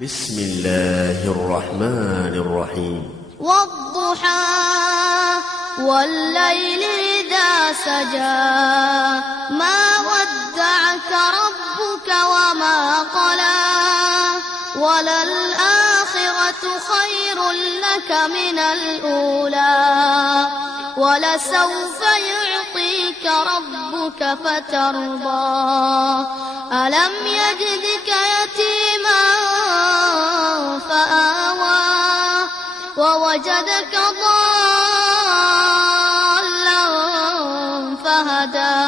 بسم الله الرحمن الرحيم والضحى والليل إذا سجى ما ودعك ربك وما قلى وللآخرة خير لك من الأولى ولسوف يعطيك ربك فترضى ألم يجدك يتيما فآوى ووجدك ضالا فهدى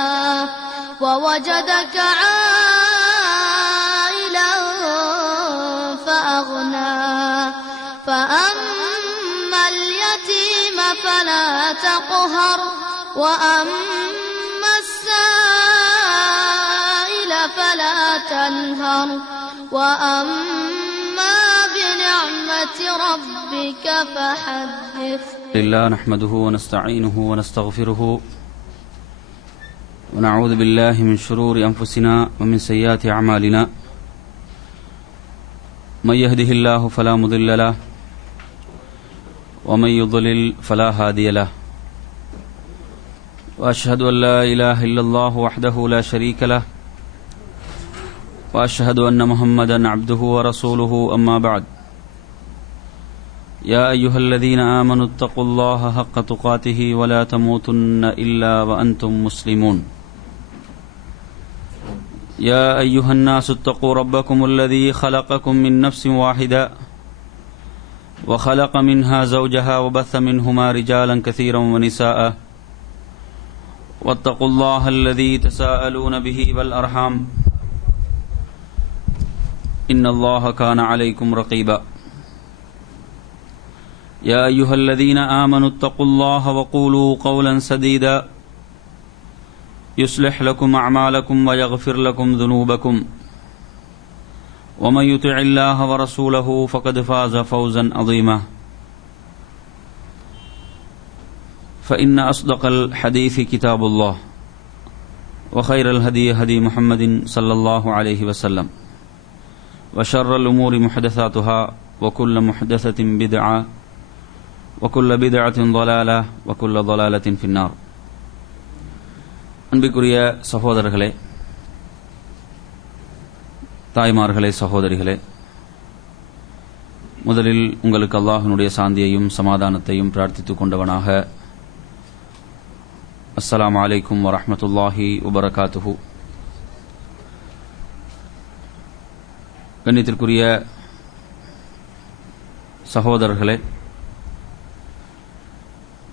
ووجدك عائلا فأغنى فأما اليتيم فلا تقهر وأما السائل فلا تنهر وأما بنعمة ربك فحدث. لله نحمده ونستعينه ونستغفره ونعوذ بالله من شرور أنفسنا ومن سيئات أعمالنا من يهده الله فلا مضل له ومن يضلل فلا هادي له وأشهد أن لا إله إلا الله وحده لا شريك له وأشهد أن محمدا عبده ورسوله أما بعد يا أيها الذين آمنوا اتقوا الله حق تقاته ولا تموتن إلا وأنتم مسلمون يا أيها الناس اتقوا ربكم الذي خلقكم من نفس واحدة وخلق منها زوجها وبث منهما رجالا كثيرا ونساء واتقوا الله الذي تساءلون به والأرحام إن الله كان عليكم رقيبا يا أيها الذين آمنوا اتقوا الله وقولوا قولا سديدا يصلح لكم أعمالكم ويغفر لكم ذنوبكم ومن يطع الله ورسوله فقد فاز فوزا عظيما فإن أصدق الحديث كتاب الله وخير الهدي هدي محمد صلى الله عليه وسلم وشر الأمور محدثاتها وكل محدثة بدعة وكل بدعة ضلالة وكل ضلالة في النار. அன்பிற்குரிய சகோதரர்களே, தாய்மார்களே, சகோதரிகளே, முதலில் உங்களுக்கு அல்லாஹ்வினுடைய சாந்தியையும் சமாதானத்தையும் பிரார்த்தித்துக் கொண்டவனாக அஸ்ஸலாமு அலைக்கும் வரஹ்மத்துல்லாஹி வபரகாத்துஹு. கண்ணியத்திற்குரிய சகோதரர்களே,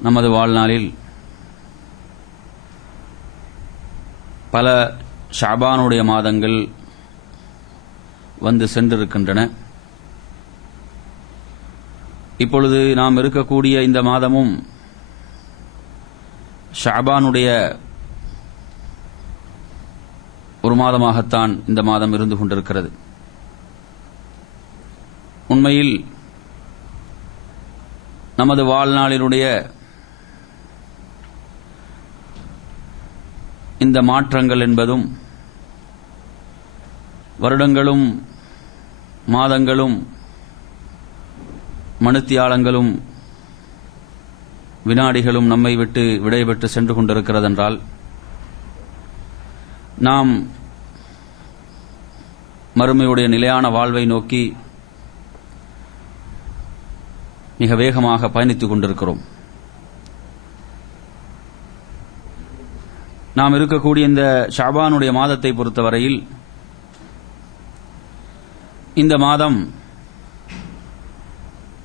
நமது வாழ்நாளில் பல ஷஅபானுடைய மாதங்கள் வந்து சென்றிருக்கின்றன. இப்பொழுது நாம் இருக்கக்கூடிய இந்த மாதமும் ஷஅபானுடைய ஒரு மாதமாகத்தான் இந்த மாதம் இருந்து கொண்டிருக்கிறது. உண்மையில் நமது வாழ்நாளினுடைய இந்த மாற்றங்கள் என்பதும் வருடங்களும் மாதங்களும் மணித்தியாலங்களும் வினாடிகளும் நம்மை விட்டு விடைபெற்று சென்று கொண்டிருக்கிறதென்றால் நாம் மறுமையுடைய நிலையான வாழ்வை நோக்கி மிக வேகமாக பயணித்துக் கொண்டிருக்கிறோம். நாம் இருக்கக்கூடிய இந்த ஷஅபானுடைய மாதத்தை பொறுத்தவரையில் இந்த மாதம்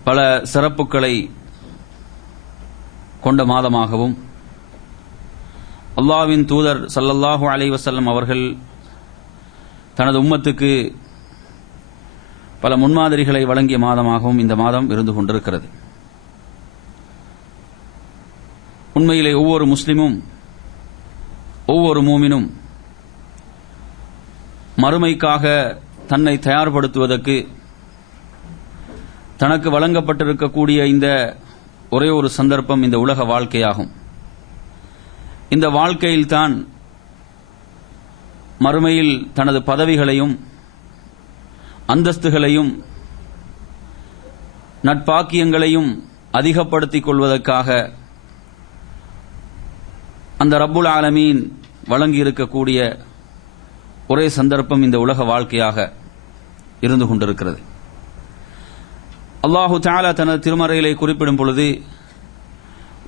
பல சிறப்புகளை கொண்ட மாதமாகவும் அல்லாஹ்வின் தூதர் ஸல்லல்லாஹு அலைஹி வஸல்லம் அவர்கள் தனது உம்மத்துக்கு பல முன்மாதிரிகளை வழங்கிய மாதமாகவும் இந்த மாதம் இருந்து கொண்டிருக்கிறது. உண்மையிலே ஒவ்வொரு முஸ்லிமும், ஒவ்வொரு மூமினும் மறுமைக்காக தன்னை தயார்படுத்துவதற்கு தனக்கு வழங்கப்பட்டிருக்கக்கூடிய இந்த ஒரே ஒரு சந்தர்ப்பம் இந்த உலக வாழ்க்கையாகும். இந்த வாழ்க்கையில்தான் மறுமையில் தனது பதவிகளையும் அந்தஸ்துகளையும் நட்பாக்கியங்களையும் அதிகப்படுத்திக் கொள்வதற்காக அந்த ரப்புல் ஆலமீன் வழங்கி இருக்கக்கூடிய ஒரே சந்தர்ப்பம் இந்த உலக வாழ்க்கையாக இருந்து கொண்டிருக்கிறது. அல்லாஹு தஆலா தனது திருமறையிலே குறிப்பிடும் பொழுது,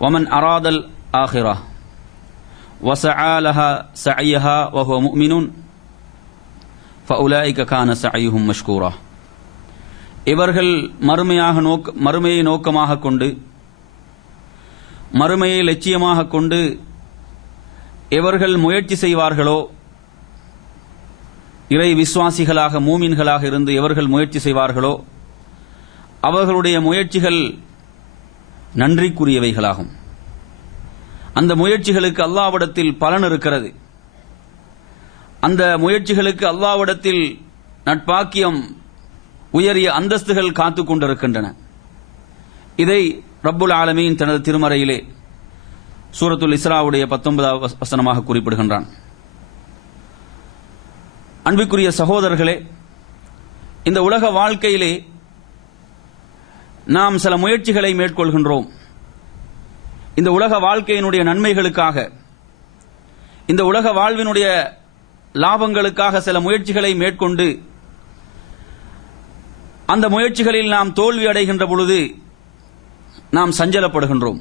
வமன் அராதல் ஆஹிரா வஸஆ லஹா ஸஅய்ஹா வஹுவ முஃமினுன் ஃபஉலாயிக கான ஸஅய்ஹும் மஷ்கூரா. இவர்கள் மறுமையை நோக்கமாக கொண்டு, மறுமையை லட்சியமாக கொண்டு எவர்கள் முயற்சி செய்வார்களோ, இறை விசுவாசிகளாக மூமின்களாக இருந்து எவர்கள் முயற்சி செய்வார்களோ அவர்களுடைய முயற்சிகள் நன்றிக்குரியவைகளாகும். அந்த முயற்சிகளுக்கு அல்லாஹ்விடத்தில் பலன் இருக்கிறது. அந்த முயற்சிகளுக்கு அல்லாஹ்விடத்தில் நட்பாக்கியம், உயரிய அந்தஸ்துகள் காத்துக் கொண்டிருக்கின்றன. இதை ரப்புல் ஆலமீன் தனது திருமறையிலே சூரத்துல் இஸ்ராவுடைய 19வது வசனமாக குறிப்பிடுகின்றான். அன்பிற்குரிய சகோதரர்களே, இந்த உலக வாழ்க்கையிலே நாம் சில முயற்சிகளை மேற்கொள்கின்றோம். இந்த உலக வாழ்க்கையினுடைய நன்மைகளுக்காக, இந்த உலக வாழ்வினுடைய லாபங்களுக்காக சில முயற்சிகளை மேற்கொண்டு அந்த முயற்சிகளில் நாம் தோல்வி அடைகின்ற பொழுது நாம் சஞ்சலப்படுகின்றோம்,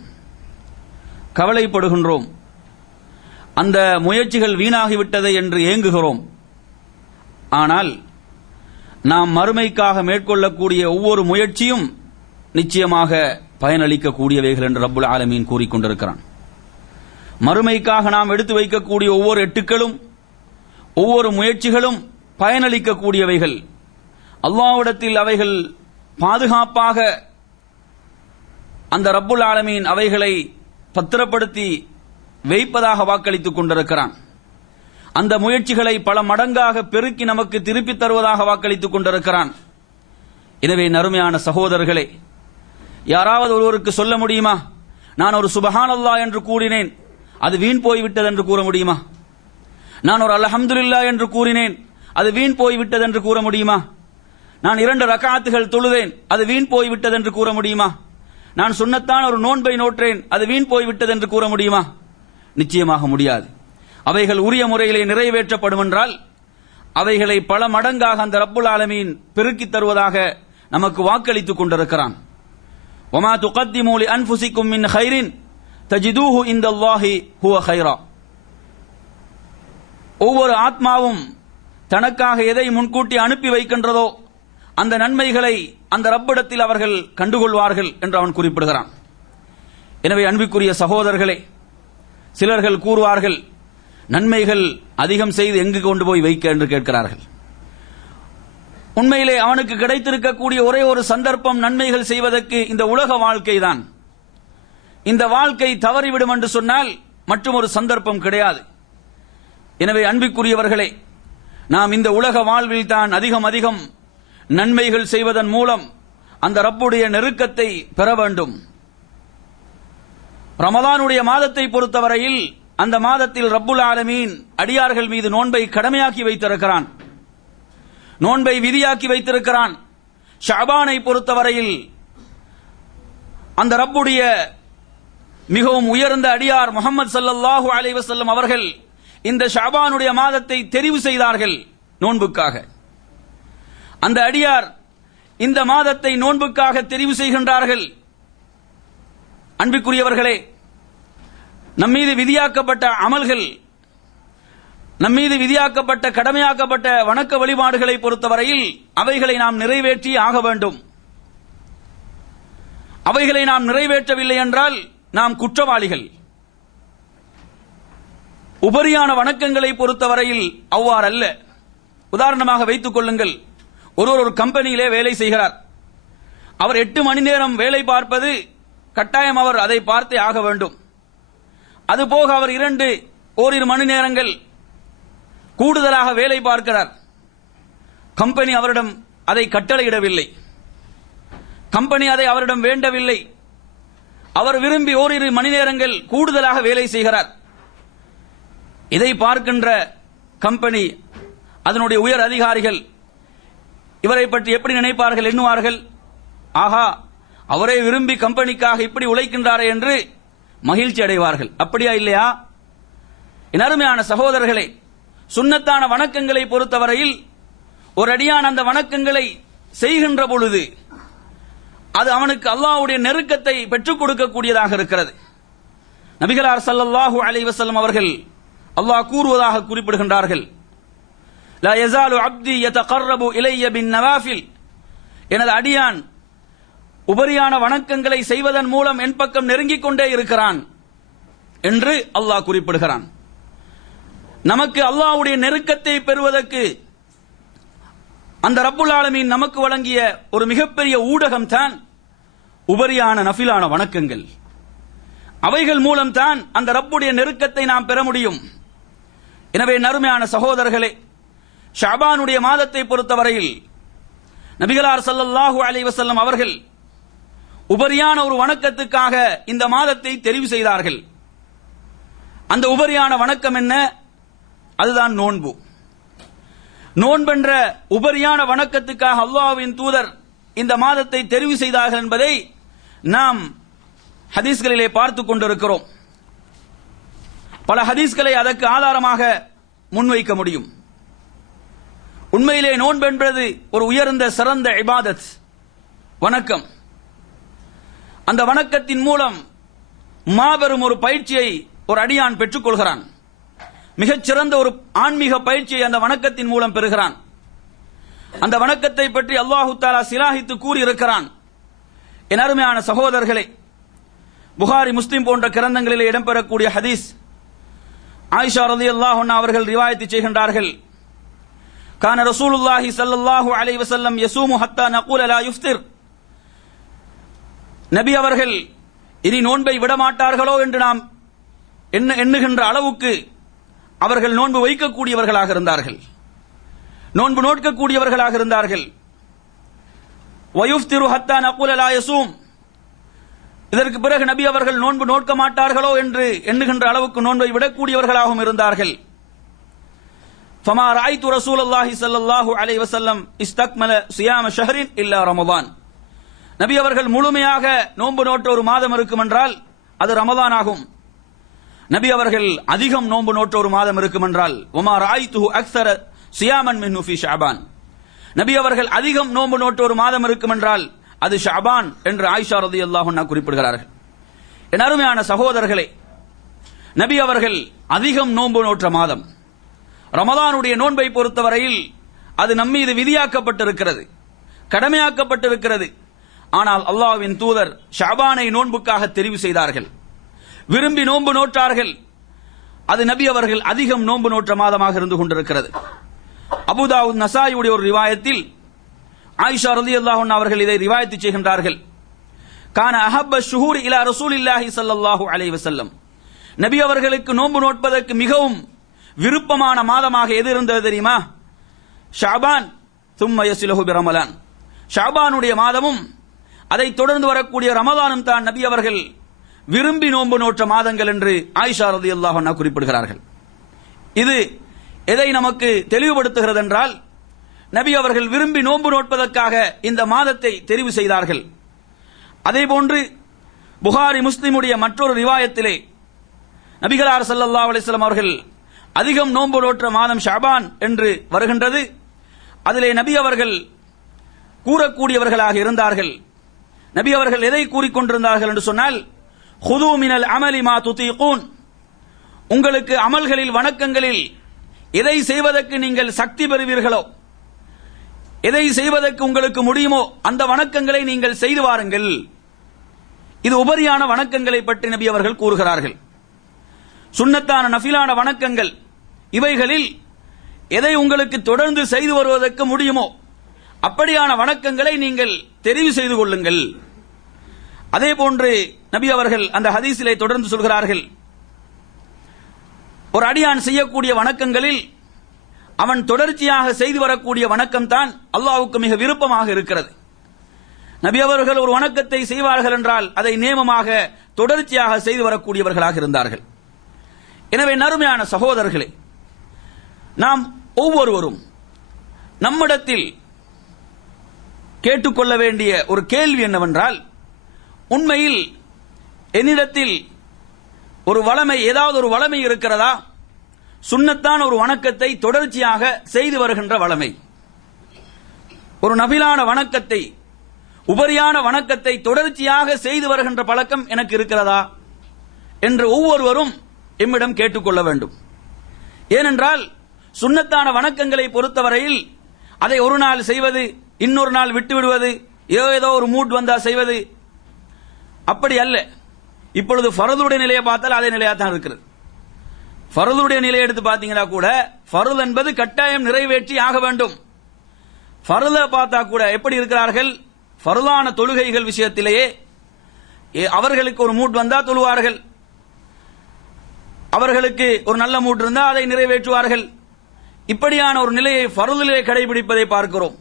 கவலைப்படுகின்றோம், அந்த முயற்சிகள் வீணாகிவிட்டதை என்று ஏங்குகிறோம். ஆனால் நாம் மறுமைக்காக மேற்கொள்ளக்கூடிய ஒவ்வொரு முயற்சியும் நிச்சயமாக பயனளிக்கக்கூடியவைகள் என்று ரப்புல் ஆலமீன் கூறிக்கொண்டிருக்கிறான். மறுமைக்காக நாம் எடுத்து வைக்கக்கூடிய ஒவ்வொரு எட்டுக்களும், ஒவ்வொரு முயற்சிகளும் பயனளிக்கக்கூடியவைகள். அல்லாஹ்விடத்தில் அவைகள் பாதுகாப்பாக அந்த ரப்புல் ஆலமீன் அவைகளை பத்திரப்படுத்தி வைப்பதாக வாக்களித்துக் கொண்டிருக்கிறான். அந்த முயற்சிகளை பல மடங்காக பெருக்கி நமக்கு திருப்பித் தருவதாக வாக்களித்துக் கொண்டிருக்கிறான். எனவே நறுமையான சகோதரர்களே, யாராவது ஒருவருக்கு சொல்ல முடியுமா, நான் ஒரு சுபஹானல்லாஹ் என்று கூறினேன், அது வீண் போய்விட்டது என்று கூற முடியுமா? நான் ஒரு அல்ஹம்துலில்லாஹ் என்று கூறினேன், அது வீண் போய்விட்டது என்று கூற முடியுமா? நான் 2 ரக்அத்துகள் தொழுதேன், அது வீண் போய்விட்டது என்று கூற முடியுமா? நான் சுன்னத்தான் ஒரு நோன்பை நோற்றேன், அது வீண் போய்விட்டது என்று கூற முடியுமா? நிச்சயமாக முடியாது. அவைகள் உரிய முறையிலே நிறைவேற்றப்படும் என்றால் அவைகளை பல மடங்காக அந்த ரப்புல் ஆலமீன் பெருக்கித் தருவதாக நமக்கு வாக்களித்துக் கொண்டிருக்கிறான். வமா துகத்திமூ லிஅன்ஃபுசிக்கும் மின் கைரின் தஜிதூஹு இன்தல்லாஹி ஹுவ கைரா. ஒவ்வொரு ஆத்மாவும் தனக்காக எதை முன்கூட்டி அனுப்பி வைக்கின்றதோ அந்த நன்மைகளை அந்த ரப்பிடத்தில் அவர்கள் கண்டுகொள்வார்கள் என்று அவன் குறிப்பிடுகிறான். எனவே அன்பிற்குரிய சகோதரர்களே, சிலர்கள் கூறுவார்கள், நன்மைகள் அதிகம் செய்து எங்கு கொண்டு போய் வைக்க என்று கேட்கிறார்கள். உண்மையிலே அவனுக்கு கிடைத்திருக்கக்கூடிய ஒரே ஒரு சந்தர்ப்பம் நன்மைகள் செய்வதற்கு இந்த உலக வாழ்க்கை தான். இந்த வாழ்க்கை தவறிவிடும் என்று சொன்னால் மற்றும் ஒரு சந்தர்ப்பம் கிடையாது. எனவே அன்பிற்குரியவர்களே, நாம் இந்த உலக வாழ்வில் தான் அதிகம் நன்மைகள் செய்வதன் மூலம் அந்த ரப்புடைய நெருக்கத்தை பெற வேண்டும். ரமலானுடைய மாதத்தை பொறுத்தவரையில் அந்த மாதத்தில் ரப்புல் ஆலமீன் அடியார்கள் மீது நோன்பை கடமையாக்கி வைத்திருக்கிறான், நோன்பை விதியாக்கி வைத்திருக்கிறான். ஷஅபானை பொறுத்தவரையில் அந்த ரப்புடைய மிகவும் உயர்ந்த அடியார் முஹம்மது ஸல்லல்லாஹு அலைஹி வஸல்லம் அவர்கள் இந்த ஷஅபானுடைய மாதத்தை தெரிவு செய்தார்கள் நோன்புக்காக. அந்த அடியார் இந்த மாதத்தை நோன்புக்காக தெரிவு செய்கின்றார்கள். அன்பிற்குரியவர்களே, நம்மீது விதியாக்கப்பட்ட அமல்கள், நம்மீது விதியாக்கப்பட்ட கடமையாக்கப்பட்ட வணக்க வழிபாடுகளை பொறுத்தவரையில் அவைகளை நாம் நிறைவேற்றி ஆக வேண்டும். அவைகளை நாம் நிறைவேற்றவில்லை என்றால் நாம் குற்றவாளிகள். உபரியான வணக்கங்களை பொறுத்தவரையில் அவ்வாறல்ல. உதாரணமாக வைத்துக் கொள்ளுங்கள், ஒருவர் ஒரு கம்பெனியிலே வேலை செய்கிறார். அவர் 8 மணி நேரம் வேலை பார்ப்பது கட்டாயம், அவர் அதை பார்த்தே ஆக வேண்டும். அதுபோக அவர் 2 மணி நேரங்கள் கூடுதலாக வேலை பார்க்கிறார். கம்பெனி அவரிடம் அதை கட்டளையிடவில்லை, கம்பெனி அதை அவரிடம் வேண்டவில்லை. அவர் விரும்பி 1 மணி நேரங்கள் கூடுதலாக வேலை செய்கிறார். இதை பார்க்கின்ற கம்பெனி, அதனுடைய உயர் அதிகாரிகள் இவரை பற்றி எப்படி நினைப்பார்கள், எண்ணுவார்கள், ஆஹா, அவரே விரும்பி கம்பெனிக்காக இப்படி உழைக்கின்றாரே என்று மகிழ்ச்சி அடைவார்கள். அப்படியா இல்லையா? என் அருமையான சகோதரர்களே, சுன்னத்தான வணக்கங்களை பொறுத்தவரையில் ஒரு அடியான் அந்த வணக்கங்களை செய்கின்ற பொழுது அது அவனுக்கு அல்லாஹ்வுடைய நெருக்கத்தை பெற்றுக் கொடுக்கக்கூடியதாக இருக்கிறது. நபிகளார் ஸல்லல்லாஹு அலைஹி வஸல்லம் அவர்கள் அல்லாஹ் கூறுவதாக குறிப்பிடுகின்றார்கள், லா யஸாலு அப்தி யதகர்ரபு இலைய பின் நவாஃபில், எனது அடியான் உபரியான வணக்கங்களை செய்வதன் மூலம் என் பக்கம் நெருங்கிக் கொண்டே இருக்கிறான் என்று அல்லாஹ் குறிப்பிடுகிறான். நமக்கு அல்லாஹ்வுடைய நெருக்கத்தை பெறுவதற்கு அந்த ரப்புல் ஆலமீன் நமக்கு வழங்கிய ஒரு மிகப்பெரிய ஊடகம் தான் உபரியான நஃபிலான வணக்கங்கள். அவைகள் மூலம்தான் அந்த ரப்புடைய நெருக்கத்தை நாம் பெற முடியும். எனவே நறுமையான சகோதரர்களே, ஷஅபானுடைய மாதத்தை பொறுத்தவரையில் நபிகளார் ஸல்லல்லாஹு அலைஹி வஸல்லம் அவர்கள் உபரியான ஒரு வணக்கத்துக்காக இந்த மாதத்தை தெரிவு செய்தார்கள். அந்த உபரியான வணக்கம் என்ன? அதுதான் நோன்பு. நோன்பென்ற உபரியான வணக்கத்துக்காக அல்லாஹ்வின் தூதர் இந்த மாதத்தை தெரிவு செய்தார்கள் என்பதை நாம் ஹதீஸ்களிலே பார்த்துக் கொண்டிருக்கிறோம். பல ஹதீஸ்களை அதற்கு ஆதாரமாக முன்வைக்க முடியும். உண்மையிலே நோன்பு என்பது ஒரு உயர்ந்த சிறந்த இபாதத், வணக்கம். அந்த வணக்கத்தின் மூலம் மாபெரும் ஒரு பயிற்சியை ஒரு அடியான் பெற்றுக் கொள்கிறான். மிகச்சிறந்த ஒரு ஆன்மீக பயிற்சியை அந்த வணக்கத்தின் மூலம் பெறுகிறான். அந்த வணக்கத்தை பற்றி அல்லாஹு தஆலா சிலாஹித்து கூறியிருக்கிறான். என் அருமையான சகோதரர்களே, புகாரி, முஸ்லிம் போன்ற கிரந்தங்களிலே இடம்பெறக்கூடிய ஹதீஸ், ஆயிஷா ரலியல்லாஹு அன்ஹா அவர்கள் ரிவாயத் செய்கின்றார்கள், கான ரசூலுல்லாஹி ஸல்லல்லாஹு அலைஹி வஸல்லம் யஸூமு ஹத்தா நகூல லா யுஃப்திர், நபி அவர்கள் இனி நோன்பை விடமாட்டார்களோ என்று நாம் எண்ணுகின்ற அளவுக்கு அவர்கள் நோன்பு வைக்கக்கூடியவர்களாக இருந்தார்கள், நோன்பு நோட்கக்கூடியவர்களாக இருந்தார்கள். வயுஃப்திரு ஹத்தா நகூல லா யஸூம், இதற்கு பிறகு நபி அவர்கள் நோன்பு நோட்க மாட்டார்களோ என்று எண்ணுகின்ற அளவுக்கு நோன்பை விடக்கூடியவர்களாகவும் இருந்தார்கள். ஃபமா ரஅய்து ரசூலுல்லாஹி ஸல்லல்லாஹு அலைஹி வஸல்லம் இஸ்தக்மல சியாம ஷஹரின் இல்லா ரமதான், நபி அவர்கள் முழுமையாக நோன்பு நோற்ற ஒரு மாதம் இருக்கும் என்றால் அது ரமதான் ஆகும். நபி அவர்கள் அதிகம் நோன்பு நோற்ற ஒரு மாதம் இருக்கும் என்றால் வமா ரஅய்துஹு அக்ஸர சியாமன் மின்ஹு ஃபீ ஷஅபான், நபி அவர்கள் அதிகம் நோன்பு நோற்ற ஒரு மாதம் இருக்கும் என்றால் அது ஷஅபான் என்று ஆயிஷா ரலியல்லாஹு அன்ஹா குறிப்பிடுகிறார்கள். என் அருமையான சகோதரர்களே, நபி அவர்கள் அதிகம் நோன்பு நோற்ற மாதம் ரமதானுடைய நோன்பை பொறுத்தவரையில் அது நம்மீது விதியாக்கப்பட்டிருக்கிறது, கடமையாக்கப்பட்டிருக்கிறது. ஆனால் அல்லாஹ்வின் தூதர் ஷஅபானை நோன்புக்காக தெரிவு செய்தார்கள், விரும்பி நோன்பு நோற்றார்கள். அது நபி அவர்கள் அதிகம் நோன்பு நோற்ற மாதமாக இருந்து கொண்டிருக்கிறது. அபூதாவுத், நசாயியுடைய ஒரு ரிவாயத்தில் ஆயிஷா ரலியல்லாஹு அன்ஹா அவர்கள் இதை ரிவாயத் செய்கின்றார்கள், கான அஹப்ப ஷுஹூர் இலா ரசூலில்லாஹி ஸல்லல்லாஹு அலைஹி வஸல்லம், நபி அவர்களுக்கு நோன்பு நோட்பதற்கு மிகவும் விருப்பமான மாதமாக எது இருந்தது தெரியுமா? ஷஅபான் தும்ம யஸ்லுஹு பிரமலான், ஷஅபானுடைய மாதமும் அதை தொடர்ந்து வரக்கூடிய ரமதானும் தான் நபி அவர்கள் விரும்பி நோன்பு நோற்ற மாதங்கள் என்று ஆயிஷா ரலியல்லாஹு அன்ஹா குறிப்பிடுகிறார்கள். இது எதை நமக்கு தெளிவுபடுத்துகிறது என்றால், நபி அவர்கள் விரும்பி நோன்பு நோட்பதற்காக இந்த மாதத்தை தெரிவு செய்தார்கள். அதேபோன்று புகாரி, முஸ்லிமுடைய மற்றொரு ரிவாயத்திலே நபிகளார் ஸல்லல்லாஹு அலைஹி வஸல்லம் அவர்கள் அதிகம் நோன்பு நோற்ற மாதம் ஷஅபான் என்று வருகின்றது. அதிலே நபி அவர்கள் கூறக்கூடியவர்களாக இருந்தார்கள். நபி அவர்கள் எதை கூறிக்கொண்டிருந்தார்கள் என்று சொன்னால், ஹுது மினல் அமலி மா துதீகூன், உங்களுக்கு அமல்களில், வணக்கங்களில் எதை செய்வதற்கு நீங்கள் சக்தி பெறுவீர்களோ, எதை செய்வதற்கு உங்களுக்கு முடியுமோ அந்த வணக்கங்களை நீங்கள் செய்து வாருங்கள். இது உபரியான வணக்கங்களை பற்றி நபி அவர்கள் கூறுகிறார்கள். சுன்னத்தான நஃபிலான வணக்கங்கள், இவைகளில் எதை உங்களுக்கு தொடர்ந்து செய்து வருவதற்கு முடியுமோ அப்படியான வணக்கங்களை நீங்கள் தெரிவு செய்து கொள்ளுங்கள். அதே போன்று நபி அவர்கள் அந்த ஹதீஸிலே தொடர்ந்து சொல்கிறார்கள், ஒரு அடியான் செய்யக்கூடிய வணக்கங்களில் அவன் தொடர்ச்சியாக செய்து வரக்கூடிய வணக்கம் தான் அல்லாஹ்வுக்கு மிக விருப்பமாக இருக்கிறது. நபி அவர்கள் ஒரு வணக்கத்தை செய்வார்கள் என்றால் அதை நேமமாக தொடர்ச்சியாக செய்து வரக்கூடியவர்களாக இருந்தார்கள். எனவே நறுமையான சகோதரர்களே, நாம் ஒவ்வொருவரும் நம்மிடத்தில் கேட்டுக்கொள்ள வேண்டிய ஒரு கேள்வி என்னவென்றால், உண்மையில் என்னிடத்தில் ஒரு வளமை, ஏதாவது ஒரு வளமை இருக்கிறதா? சுன்னத்தான ஒரு வணக்கத்தை தொடர்ச்சியாக செய்து வருகின்ற வளமை, ஒரு நபிலான வணக்கத்தை, உபரியான வணக்கத்தை தொடர்ச்சியாக செய்து வருகின்ற பழக்கம் எனக்கு இருக்கிறதா என்று ஒவ்வொருவரும் எம்மிடம் கேட்டுக்கொள்ள வேண்டும். ஏனென்றால் சுன்னத்தான வணக்கங்களை பொறுத்தவரையில் அதை ஒரு நாள் செய்வது, இன்னொரு நாள் விட்டுவிடுவது, ஏதோ ஒரு மூட் வந்தா செய்வது, அப்படி அல்ல. இப்பொழுது ஃபரதுடைய நிலையை பார்த்தால் அதே நிலையாக தான் இருக்கிறது. ஃபரதுடைய நிலையை எடுத்து பார்த்தீங்கன்னா கூட ஃபரது என்பது கட்டாயம் நிறைவேற்றி ஆக வேண்டும். ஃபரத பார்த்தா கூட எப்படி இருக்கிறார்கள்? ஃபரதான தொழுகைகள் விஷயத்திலேயே அவர்களுக்கு ஒரு மூட் வந்தா தொழுவார்கள், அவர்களுக்கு ஒரு நல்ல மூட் இருந்தால் அதை நிறைவேற்றுவார்கள். இப்படியான ஒரு நிலையை ஃபரதிலே கடைபிடிப்பதை பார்க்கிறோம்.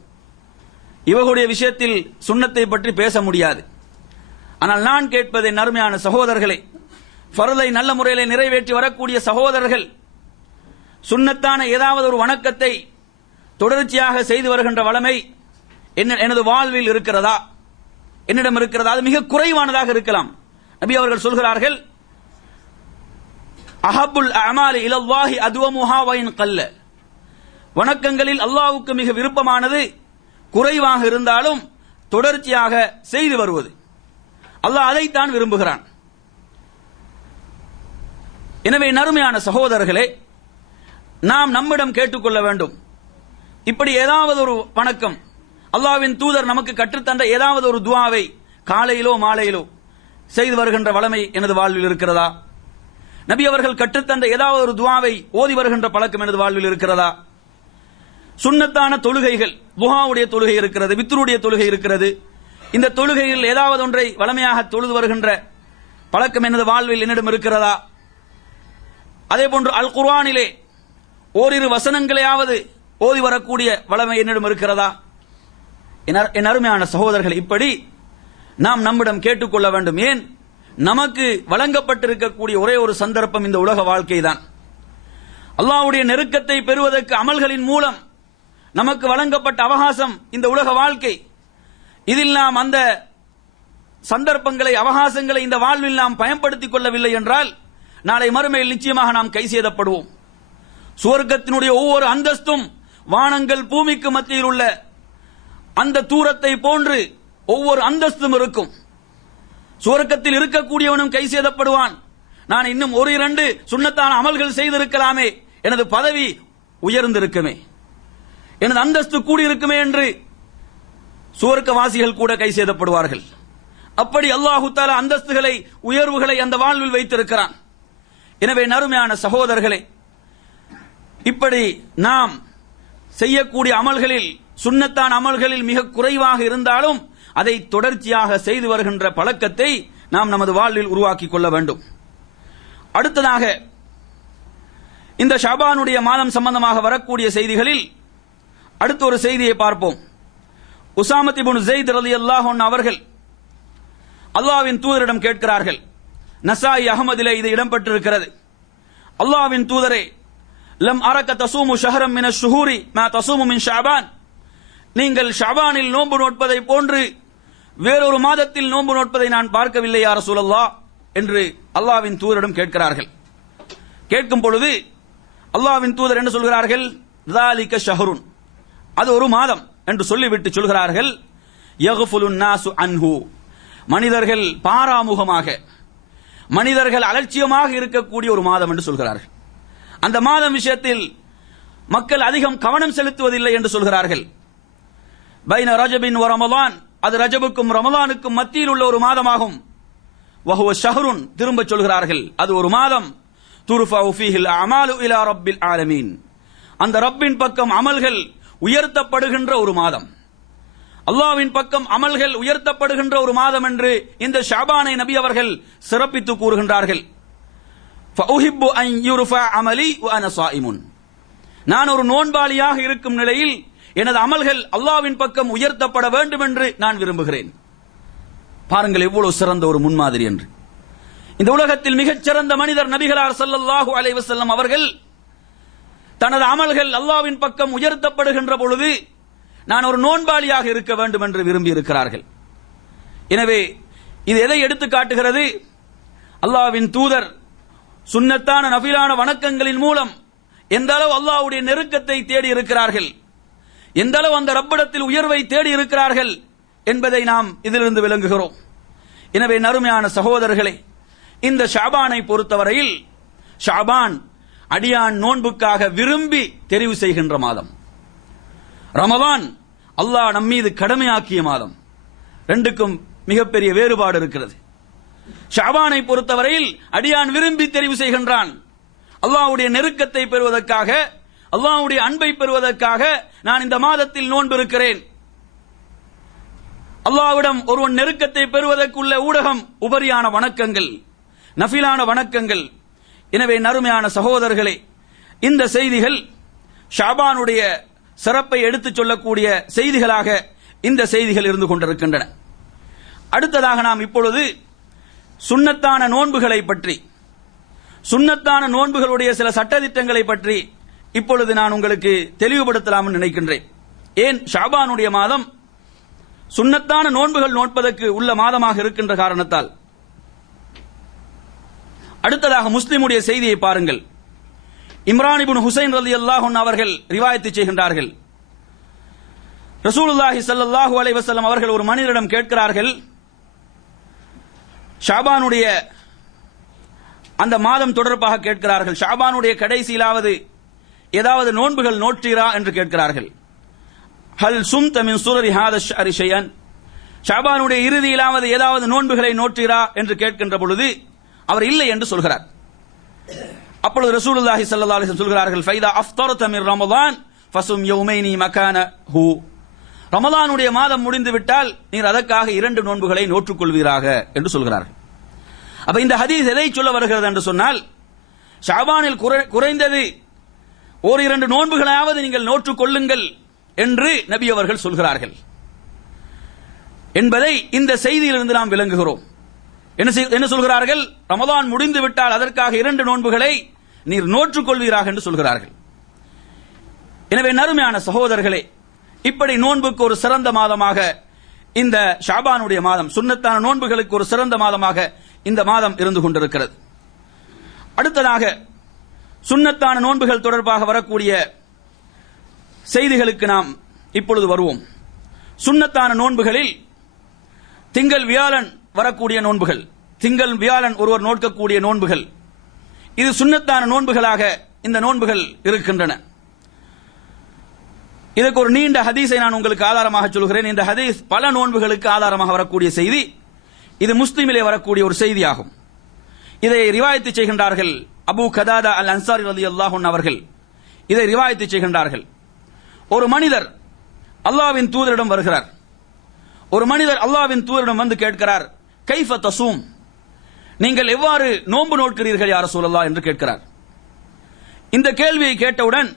இவர்களுடைய விஷயத்தில் சுன்னத்தை பற்றி பேச முடியாது. ஆனால் நான் கேட்பதை நறுமையான சகோதரர்களே, ஃபரதை நல்ல முறையில் நிறைவேற்றி வரக்கூடிய சகோதரர்கள் சுன்னத்தான ஏதாவது ஒரு வணக்கத்தை தொடர்ச்சியாக செய்து வருகின்ற வளமை எனது வாழ்வில் இருக்கிறதா, என்னிடம் இருக்கிறதா? அது மிக குறைவானதாக இருக்கலாம். நபி அவர்கள் சொல்கிறார்கள், அஹப்புல் அமாலி இலல்லாஹி அதுவமுஹா வயின் கல்ல, வணக்கங்களில் அல்லாஹ்வுக்கு மிக விருப்பமானது குறைவாக இருந்தாலும் தொடர்ச்சியாக செய்து வருவது. அல்லாஹ் அதைத்தான் விரும்புகிறான். எனவே நறுமையான சகோதரர்களே, நாம் நம்மிடம் கேட்டுக்கொள்ள வேண்டும், இப்படி ஏதாவது ஒரு வணக்கம், அல்லாஹ்வின் தூதர் நமக்கு கற்றுத்தந்த ஏதாவது ஒரு துஆவை காலையிலோ மாலையிலோ செய்து வருகின்ற வளமை எனது வாழ்வில் இருக்கிறதா? நபி அவர்கள் கற்றுத்தந்த ஏதாவது ஒரு துஆவை ஓதி வருகின்ற பழக்கம் எனது வாழ்வில் இருக்கிறதா? சுன்னத்தான தொழுகைகள், துஹாவுடைய தொழுகை இருக்கிறது, வித்ருடைய தொழுகை இருக்கிறது. இந்த தொழுகையில் ஏதாவது ஒன்றை வளமையாக தொழுது வருகின்ற பழக்கம் எனது வாழ்வில் என்னிடம் இருக்கிறதா? அதே போன்று அல் குர்ஆனிலே ஓரிரு வசனங்களையாவது ஓதி வரக்கூடிய வளமை என்னிடம் இருக்கிறதா? என் அருமையான சகோதரர்கள், இப்படி நாம் நம்மிடம் கேட்டுக்கொள்ள வேண்டும். ஏன்? நமக்கு வழங்கப்பட்டிருக்கக்கூடிய ஒரே ஒரு சந்தர்ப்பம் இந்த உலக வாழ்க்கை தான். அல்லாஹ்வுடைய நெருக்கத்தை பெறுவதற்கு அமல்களின் மூலம் நமக்கு வழங்கப்பட்ட அவகாசம் இந்த உலக வாழ்க்கை. இதில் நாம் அந்த சந்தர்ப்பங்களை, அவகாசங்களை இந்த வாழ்வில் நாம் பயன்படுத்திக் கொள்ளவில்லை என்றால் நாளை மறுமையில் நிச்சயமாக நாம் கை சேதப்படுவோம். சுவர்க்கத்தினுடைய ஒவ்வொரு அந்தஸ்தும் வானங்கள் பூமிக்கு மத்தியில் உள்ள அந்த தூரத்தை போன்று ஒவ்வொரு அந்தஸ்தும் இருக்கும். சுவர்க்கத்தில் இருக்கக்கூடியவனும் கை சேதப்படுவான். நான் இன்னும் ஒரு இரண்டு சுன்னத்தான அமல்கள் செய்திருக்கலாமே, எனது பதவி உயர்ந்திருக்குமே, எனது அந்தஸ்து கூடியிருக்குமே என்று சுவர்க்கவாசிகள் கூட கை சேதப்படுவார்கள். அப்படி அல்லாஹு தஆலா அந்தஸ்துகளை, உயர்வுகளை அந்த வாழ்வில் வைத்திருக்கிறான். எனவே நறுமையான சகோதரர்களே, இப்படி நாம் செய்யக்கூடிய அமல்களில், சுன்னத்தான அமல்களில் மிக குறைவாக இருந்தாலும் அதை தொடர்ச்சியாக செய்து வருகின்ற பழக்கத்தை நாம் நமது வாழ்வில் உருவாக்கிக் கொள்ள வேண்டும். அடுத்ததாக இந்த ஷாபானுடைய மாதம் சம்பந்தமாக வரக்கூடிய செய்திகளில் அடுத்த ஒரு செய்தியை பார்ப்போம். உசாமத் இப்னு ஸைத் ரலியல்லாஹு அன்ஹு அவர்கள் அல்லாஹ்வின் தூதரிடம் கேட்கிறார்கள். நசாயி அஹ்மதிலே இது இடம்பெற்றிருக்கிறது. அல்லாஹ்வின் தூதரே, லம் அரக தசூமு ஷஹரம் மின ஷுஹூரி மா தசூமு மின் ஷஅபான், நீங்கள் ஷஅபானில் நோன்பு நோட்பதை போன்று வேறொரு மாதத்தில் நோன்பு நோட்பதை நான் பார்க்கவில்லை யா ரசூலல்லாஹ் என்று அல்லாஹ்வின் தூதரிடம் கேட்கிறார்கள். கேட்கும் பொழுது அல்லாஹ்வின் தூதர் என்ன சொல்கிறார்கள்? ذَلِكَ ஷஹ்ருன், அது ஒரு மாதம் என்று சொல்லிவிட்டு சொல்கிறார்கள், யக்ஃபுலுன் நாசு அன்ஹு, மனிதர்கள் பாராமுகமாக, மனிதர்கள் அலட்சியமாக இருக்கக்கூடிய ஒரு மாதம் என்று சொல்கிறார்கள். அந்த மாதம் விஷயத்தில் மக்கள் அதிகம் கவனம் செலுத்துவதில்லை என்று சொல்கிறார்கள். பைன ரஜபின் வ ரமலான், அது ரஜபுக்கும் ரமலானுக்கும் மத்தியில் உள்ள ஒரு மாதமாகும். வஹுவ ஷஹ்ருன், திரும்ப சொல்கிறார்கள், அது ஒரு மாதம். துர்ஃபஉ ஃபீஹில் அமாலு இலா ரப்பில் ஆலமீன், அந்த ரப்பின் பக்கம் அமல்கள் உயர்த்தப்படுகின்ற ஒரு மாதம், அல்லாஹ்வின் பக்கம் அமல்கள் உயர்த்தப்படுகின்ற ஒரு மாதம் என்று இந்த ஷஅபானை நபி அவர்கள் சிறப்பித்து கூறுகின்றார்கள். ஃபஉஹிப்பு அன் யுர்ஃபஅ அமலி வ அன ஸாயிமுன், நான் ஒரு நோன்பாளியாக இருக்கும் நிலையில் எனது அமல்கள் அல்லாஹ்வின் பக்கம் உயர்த்தப்பட வேண்டும் என்று நான் விரும்புகிறேன். பாருங்கள் எவ்வளவு சிறந்த ஒரு முன்மாதிரி என்று. இந்த உலகத்தில் மிகச் சிறந்த மனிதர் நபிகளார் ஸல்லல்லாஹு அலைஹி வஸல்லம் அவர்கள் தனது அமல்கள் அல்லாஹ்வின் பக்கம் உயர்த்தப்படுகின்ற பொழுது நான் ஒரு நோன்பாளியாக இருக்க வேண்டும் என்று விரும்பி இருக்கிறார்கள். எனவே இது எதை எடுத்து காட்டுகிறது? அல்லாஹ்வின் தூதர் சுன்னத்தான நஃபிலான வணக்கங்களின் மூலம் எந்த அளவு அல்லாஹ்வுடைய நெருக்கத்தை தேடி இருக்கிறார்கள், எந்த அளவு அந்த ரப்பிடத்தில் உயர்வை தேடி இருக்கிறார்கள் என்பதை நாம் இதிலிருந்து விளங்குகிறோம். எனவே நறுமையான சகோதரர்களே, இந்த ஷாபானை பொறுத்தவரையில் ஷாபான் அடியான் நோன்புக்காக விரும்பி தெரிவு செய்கின்ற மாதம். ரமலான் அல்லாஹ் நம்மீது கடமையாக்கிய மாதம். ரெண்டுக்கும் மிகப்பெரிய வேறுபாடு இருக்கிறது. ஷாபானை பொறுத்தவரையில் அடியான் விரும்பி தெரிவு செய்கின்றான். அல்லாஹ்வுடைய நெருக்கத்தை பெறுவதற்காக, அல்லாஹ்வுடைய அன்பை பெறுவதற்காக நான் இந்த மாதத்தில் நோன்பு இருக்கிறேன். அல்லாஹ்விடம் ஒருவன் நெருக்கத்தை பெறுவதற்குள்ள ஊடகம் உபரியான வணக்கங்கள், நஃபிலான வணக்கங்கள். எனவே நறுமையான சகோதரர்களே, இந்த செய்திகள் ஷாபானுடைய சிறப்பை எடுத்துச் சொல்லக்கூடிய செய்திகளாக இந்த செய்திகள் இருந்து கொண்டிருக்கின்றன. அடுத்ததாக நாம் இப்பொழுது சுன்னத்தான நோன்புகளை பற்றி, சுன்னத்தான நோன்புகளுடைய சில சட்டதிட்டங்களை பற்றி இப்பொழுது நான் உங்களுக்கு தெளிவுபடுத்தலாம் நினைக்கின்றேன். ஏன் ஷாபானுடைய மாதம் சுன்னத்தான நோன்புகள் நோட்பதற்கு உள்ள மாதமாக இருக்கின்ற காரணத்தால். அடுத்ததாக முஸ்லிமுடைய செய்தியை பாருங்கள். இம்ரான் இப்னு ஹுசைன் ரலியல்லாஹு அன்ஹு அவர்கள் ரிவாயத்து செய்கின்றார்கள். ரசூலுல்லாஹி ஸல்லல்லாஹு அலைஹி வஸல்லம் அவர்கள் ஒரு மனிதரிடம் கேட்கிறார்கள், ஷாபானுடைய அந்த மாதம் தொடர்பாக கேட்கிறார்கள். ஷாபானுடைய கடைசியிலாவது ஏதாவது நோன்புகள் நோற்றீரா என்று கேட்கிறார்கள். ஹல் சும்த மின் சுரரி ஹாத ஷஹரி ஷைஅன், ஷாபானுடைய இறுதியிலாவது ஏதாவது நோன்புகளை நோற்றீரா என்று கேட்கின்ற பொழுது அவர் இல்லை என்று சொல்கிறார். அப்பொழுது ரசூலுல்லாஹி ஸல்லல்லாஹு அலைஹி வஸல்லம் சொல்கிறார்கள், ஃபைதா அஃப்தரத மின் ரமலான் ஃபசும் யௌமைனி மகானஹு, ரமலானுடைய மாதம் முடிந்து விட்டால் நீர் அதற்காக 2 நோன்புகளை நோற்றுக்கொள்வீராக என்று சொல்கிறார்கள். அப்ப இந்த ஹதீஸ் எதை சொல்ல வருகிறது என்று சொன்னால், ஷாபானில் குறைந்தது 1-2 நோன்புகளாவது நீங்கள் நோற்றுக் கொள்ளுங்கள் என்று நபி அவர்கள் சொல்கிறார்கள் என்பதை இந்த செய்தியிலிருந்து நாம் விளங்குகிறோம். என்ன சொல்கிறார்கள்? ரமலான் முடிந்து விட்டால் அதற்காக 2 நோன்புகளை நீர் நோற்றுக் கொள்வீராக என்று சொல்கிறார்கள். எனவே நறுமையான சகோதரர்களே, இப்படி நோன்புக்கு ஒரு சிறந்த மாதமாக இந்த ஷாபானுடைய மாதம், சுன்னத்தான நோன்புகளுக்கு ஒரு சிறந்த மாதமாக இந்த மாதம் இருந்து கொண்டிருக்கிறது. அடுத்ததாக சுன்னத்தான நோன்புகள் தொடர்பாக வரக்கூடிய செய்திகளுக்கு நாம் இப்பொழுது வருவோம். சுன்னத்தான நோன்புகளில் திங்கள் வியாழன் வரக்கூடிய நோன்புகள், திங்கள் வியாழன் ஒருவர் நோக்கக்கூடிய நோன்புகள், இது சுன்னத்தான நோன்புகளாக இந்த நோன்புகள் இருக்கின்றன. இதற்கு ஒரு நீண்ட ஹதீஸை நான் உங்களுக்கு ஆதாரமாக சொல்கிறேன். இந்த ஹதீஸ் பல நோன்புகளுக்கு ஆதாரமாக வரக்கூடிய செய்தி. இது முஸ்லிமிலே வரக்கூடிய ஒரு செய்தியாகும். இதை ரிவாயத்து செய்கின்றார்கள் அபூ கதாதா அல் அன்சாரி ரலியல்லாஹு அன்ஹு அவர்கள். இதை ரிவாயத்து செய்கின்றார்கள். ஒரு மனிதர் அல்லாஹ்வின் தூதரிடம் வருகிறார். ஒரு மனிதர் அல்லாஹ்வின் தூதரிடம் வந்து கேட்கிறார், கைஃப தஸூம், நீங்கள் எவ்வாறு நோன்பு நோட்கிறீர்கள் யா ரசூலல்லாஹ் என்று கேட்கிறார். இந்த கேள்வியை கேட்டவுடன்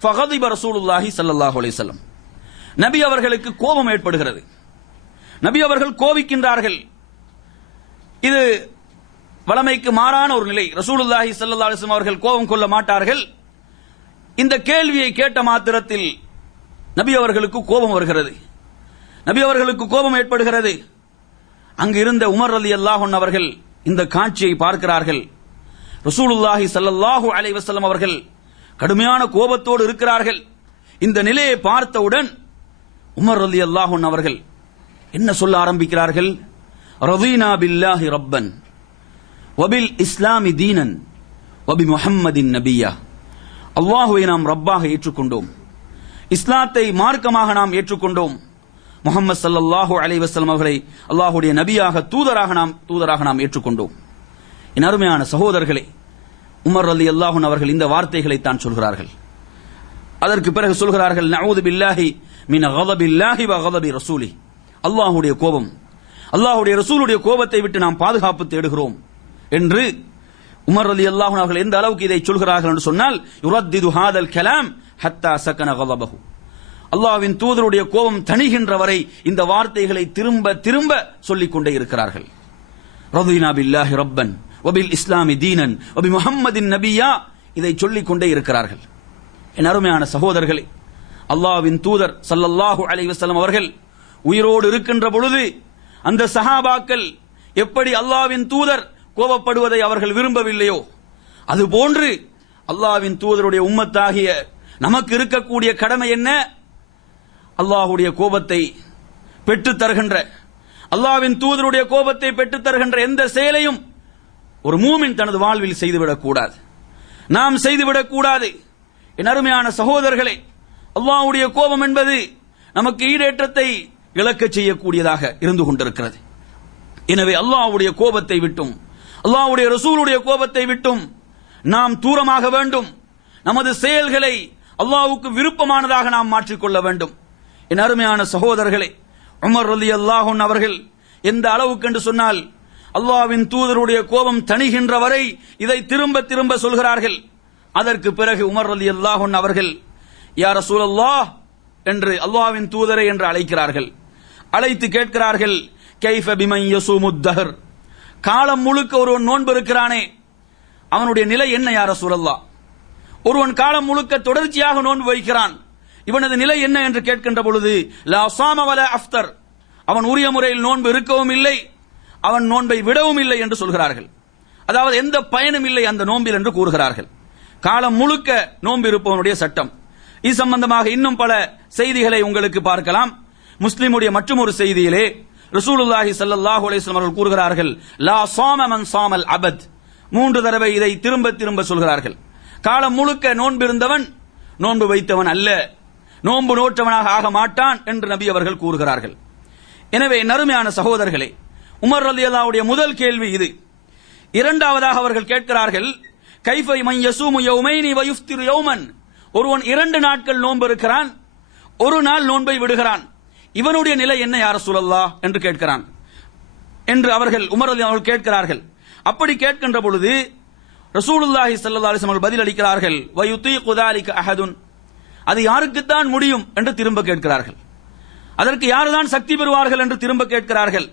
ஃபகதிப ரசூலுல்லாஹி ஸல்லல்லாஹு அலைஹி வஸல்லம், நபி அவர்களுக்கு கோபம் ஏற்படுகிறது. நபி அவர்கள் கோபிக்கின்றார்கள். இது வளமைக்கு மாறான ஒரு நிலை. ரசூலுல்லாஹி ஸல்லல்லாஹு அலைஹி வஸல்லம் அவர்கள் கோபம் கொள்ள மாட்டார்கள். இந்த கேள்வியை கேட்ட மாத்திரத்தில் நபி அவர்களுக்கு கோபம் வருகிறது. நபி அவர்களுக்கு கோபம் ஏற்படுகிறது. அங்கு இருந்த உமர் ரலியல்லாஹு அன்ஹு அவர்கள் இந்த காட்சியை பார்க்கிறார்கள். ரசூலுல்லாஹி ஸல்லல்லாஹு அலைஹி வஸல்லம் அவர்கள் கடுமையான கோபத்தோடு இருக்கிறார்கள். இந்த நிலையை பார்த்தவுடன் உமர் ரலியல்லாஹு அன்ஹு அவர்கள் என்ன சொல்ல ஆரம்பிக்கிறார்கள்? ரதீனா பில்லாஹி ரப்பன் வபில் இஸ்லாமி தீனன் வபி முஹம்மதின் நபியா, அல்லாஹுவை நாம் ரப்பாக ஏற்றுக்கொண்டோம், இஸ்லாத்தை மார்க்கமாக நாம் ஏற்றுக்கொண்டோம், முஹம்மது ஸல்லல்லாஹு அலைஹி வஸல்லம் அவர்களை அல்லாஹ்வுடைய நபியாக தூதராக நாம் ஏற்றுக்கொண்டோம். என் அருமையான சகோதரர்களே, உமர் ரலியல்லாஹு அன்ஹு அவர்கள் இந்த வார்த்தைகளை தான் சொல்கிறார்கள். அதற்கு பிறகு சொல்கிறார்கள், நஊது பில்லாஹி மின் கதபில்லாஹி வ கதபி ரசூலி, அல்லாஹ்வுடைய கோபம், அல்லாஹ்வுடைய ரசூலுடைய கோபத்தை விட்டு நாம் பாதுகாப்பு தேடுகிறோம் என்று உமர் ரலியல்லாஹு அன்ஹு அவர்கள் எந்த அளவுக்கு இதை சொல்கிறார்கள் என்று சொன்னால், யுரத்திது ஹாதல் கலாம் ஹத்தா சகன கதபஹு, அல்லாஹ்வின் தூதருடைய கோபம் தணிகின்ற வரை இந்த வார்த்தைகளை திரும்ப திரும்ப சொல்லிக் கொண்டே இருக்கிறார்கள். ரதீனா பில்லாஹி ரப்பன் வபில் இஸ்லாமி தீனன் வபி முஹம்மதின் நபியா, இதை சொல்லிக் கொண்டே இருக்கிறார்கள். என் அருமையான சகோதரர்களே, அல்லாஹ்வின் தூதர் ஸல்லல்லாஹு அலைஹி வஸல்லம் அவர்கள் உயிரோடு இருக்கின்ற பொழுது அந்த சஹாபாக்கள் எப்படி அல்லாஹ்வின் தூதர் கோபப்படுவதை அவர்கள் விரும்பவில்லையோ அதுபோன்று அல்லாஹ்வின் தூதருடைய உம்மத்தாகிய நமக்கு இருக்கக்கூடிய கடமை என்ன? அல்லாஹ்வுடைய கோபத்தை பெற்றுத் தருகின்ற, அல்லாஹ்வின் தூதருடைய கோபத்தை பெற்றுத் தருகின்ற எந்த செயலையும் ஒரு மூமின் தனது வாழ்வில் செய்துவிடக் கூடாது, நாம் செய்துவிடக் கூடாது. என் அருமையான சகோதரர்களே, அல்லாஹ்வுடைய கோபம் என்பது நமக்கு ஈடேற்றத்தை இழக்கச் செய்யக்கூடியதாக இருந்து கொண்டிருக்கிறது. எனவே அல்லாஹ்வுடைய கோபத்தை விட்டும் அல்லாஹ்வுடைய ரசூலுடைய கோபத்தை விட்டும் நாம் தூரமாக வேண்டும். நமது செயல்களை அல்லாஹ்வுக்கு விருப்பமானதாக நாம் மாற்றிக்கொள்ள வேண்டும். என் அருமையான சகோதரர்களே, உமர் ரலியல்லாஹு அன்ஹு அவர்கள் எந்த அளவுக்கு என்று சொன்னால் அல்லாஹ்வின் தூதருடைய கோபம் தணிகின்ற வரை இதை திரும்ப திரும்ப சொல்கிறார்கள். அதற்கு பிறகு உமர் ரலியல்லாஹு அன்ஹு அவர்கள் யா ரசூலல்லாஹ் என்று அல்லாஹ்வின் தூதரை என்று அழைக்கிறார்கள். அழைத்து கேட்கிறார்கள், கைஃப பிமன் யஸூமுத் தஹர், காலம் முழுக்க ஒருவன் நோன்பு இருக்கிறானே அவனுடைய நிலை என்ன யா ரசூலல்லாஹ்? ஒருவன் காலம் முழுக்க தொடர்ச்சியாக நோன்பு வைக்கிறான், இவனது நிலை என்ன என்று கேட்கின்ற பொழுது லா ஸாம வலா அஃப்தர், அவன் உரிய முறையில் நோன்பு இருக்கவும் இல்லை, அவன் நோன்பை விடவும் இல்லை என்று சொல்கிறார்கள். அதாவது எந்த பயனும் இல்லை அந்த நோன்பில் என்று கூறுகிறார்கள். காலம் முழுக்க நோன்பு இருப்பவனுடைய சட்டம். இது சம்பந்தமாக இன்னும் பல செய்திகளை உங்களுக்கு பார்க்கலாம். முஸ்லிமுடைய மற்றொரு செய்தியிலே ரசூலுல்லாஹி ஸல்லல்லாஹு அலைஹி வஸல்லம் அவர்கள் கூறுகிறார்கள், லா ஸாம மன் ஸாமல் அபத், 3 தடவை இதை திரும்ப திரும்ப சொல்கிறார்கள். காலம் முழுக்க நோன்பு இருந்தவன் நோன்பு வைத்தவன் அல்ல, நோன்பு நோற்றவனாக ஆக மாட்டான் என்று நபி அவர்கள் கூறுகிறார்கள். எனவே நறுமையான சகோதரர்களே, உமர் ரலியல்லாஹுடைய முதல் கேள்வி இது. இரண்டாவதாக அவர்கள் கேட்கிறார்கள், கைஃப மன் யஸூமு யௌமைனி வ யுஃப்திரு யௌமன், ஒருவன் 2 நாட்கள் நோன்பு இருக்கிறான், ஒரு நாள் நோன்பை விடுகிறான், இவனுடைய நிலை என்ன யா ரசூலல்லாஹ் என்று கேட்கிறான் என்று அவர்கள் உமர் ரலியல்லாஹு அவர்கள் கேட்கிறார்கள். அப்படி கேட்கின்ற பொழுது ரசூலுல்லாஹி ஸல்லல்லாஹு அலைஹி வஸல்லம் பதில் அளிக்கிறார்கள், வ யுதீகு ذلك அஹதுன், அது யாருக்குத்தான் முடியும் என்று திரும்ப கேட்கிறார்கள். அதற்கு யார்தான் சக்தி பெறுவார்கள் என்று திரும்ப கேட்கிறார்கள்.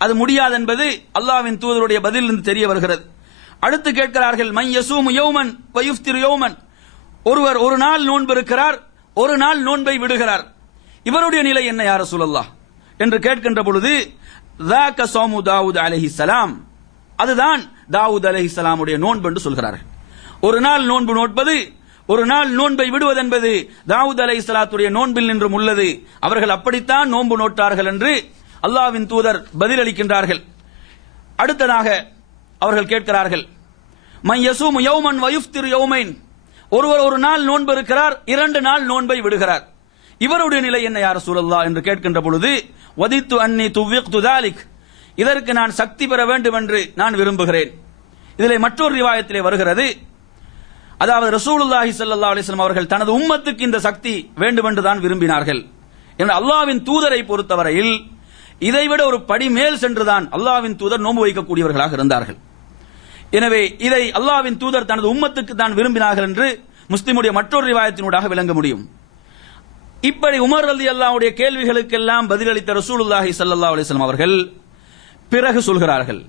அது முடியாது என்பது அல்லாஹ்வின் தூதருடைய பதிலிலிருந்து தெரிய வருகிறது. அடுத்து கேட்கிறார்கள், மன் யஸூமு யௌமன் வ யுஃப்திரு யௌமன், ஒருவர் ஒரு நாள் நோன்பு இருக்கிறார், ஒரு நாள் நோன்பை விடுகிறார், இவருடைய நிலை என்ன யா ரசூலல்லாஹ் என்று கேட்கின்ற பொழுது ذاك صوم داود عليه السلام, அதுதான் தாவூத் அலைஹிஸ்ஸலாமுடைய நோன்பு என்று சொல்கிறார்கள். ஒரு நாள் நோன்பு நோட்பது, ஒரு நாள் நோன்பை விடுவது என்பது தாவூத் அலைஹிஸ்ஸலாத்துடைய நோன்பில் நின்றும் உள்ளது. அவர்கள் அப்படித்தான் நோன்பு நோட்டார்கள் என்று அல்லாஹ்வின் தூதர் பதிலளிக்கின்றார்கள். அடுத்ததாக அவர்கள் கேட்கிறார்கள், மன் யஸூமு யௌமன் வ யுஃப்திரு யௌமைன், ஒருவர் ஒரு நாள் நோன்பு இருக்கிறார், 2 நாள் நோன்பை விடுகிறார், இவருடைய நிலை என்ன யா ரசூலல்லாஹ் என்று கேட்கின்ற பொழுது வதித்து அன்னி துவ்விக்து ذلك, இதற்கு நான் சக்தி பெற வேண்டும் என்று நான் விரும்புகிறேன். இதிலே மற்றொரு ரிவாயத்திலே வருகிறது, அதாவது ரசூலுல்லாஹி ஸல்லல்லாஹு அலைஹி வஸல்லம் அவர்கள் தனது உம்மத்துக்கு இந்த சக்தி வேண்டும் என்று தான் விரும்பினார்கள். எனவே அல்லாஹ்வின் தூதரை பொறுத்தவரையில் இதைவிட ஒரு படி மேல் சென்றுதான் அல்லாஹ்வின் தூதர் நோன்பு வைக்கக்கூடியவர்களாக இருந்தார்கள். எனவே இதை அல்லாஹ்வின் தூதர் தனது உம்மத்துக்கு தான் விரும்பினார்கள் என்று முஸ்லிமுடைய மற்றொரு ரிவாயத்தினூடாக விளங்க முடியும். இப்படி உமர் ரலியல்லாஹுடைய கேள்விகளுக்கெல்லாம் பதிலளித்த ரசூலுல்லாஹி ஸல்லல்லாஹு அலைஹி வஸல்லம் அவர்கள் பிறகு சொல்கிறார்கள்,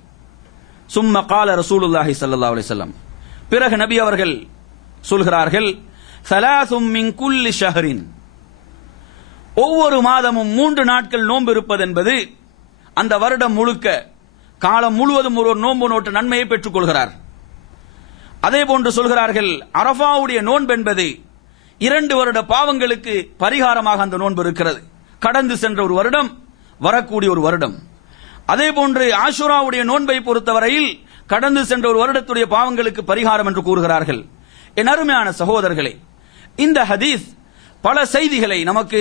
சும்ம கால ரசூலுல்லாஹி ஸல்லல்லாஹு அலைஹி வஸல்லம், பிறகு நபி அவர்கள் சொல்கிறார்கள், ஸலாசும் மின் குல்லி ஷஹரின், ஒவ்வொரு மாதமும் 3 நாட்கள் நோன்பு இருப்பது என்பது அந்த வருடம் முழுக்க காலம் முழுவதும் ஒரு நோன்பு நோட்டு நன்மையை பெற்றுக் கொள்கிறார். அதே போன்று சொல்கிறார்கள், அரஃபாவுடைய நோன்பு என்பது 2 வருட பாவங்களுக்கு பரிகாரமாக அந்த நோன்பு இருக்கிறது. கடந்து சென்ற ஒரு வருடம், வரக்கூடிய ஒரு வருடம். அதே போன்று ஆஷுராவுடைய நோன்பை பொறுத்தவரையில் கடந்து சென்ற ஒரு வருடத்துடைய பாவங்களுக்கு பரிகாரம் என்று கூறுகிறார்கள். என் அருமையான சகோதரர்களே, இந்த ஹதீஸ் பல செய்திகளை நமக்கு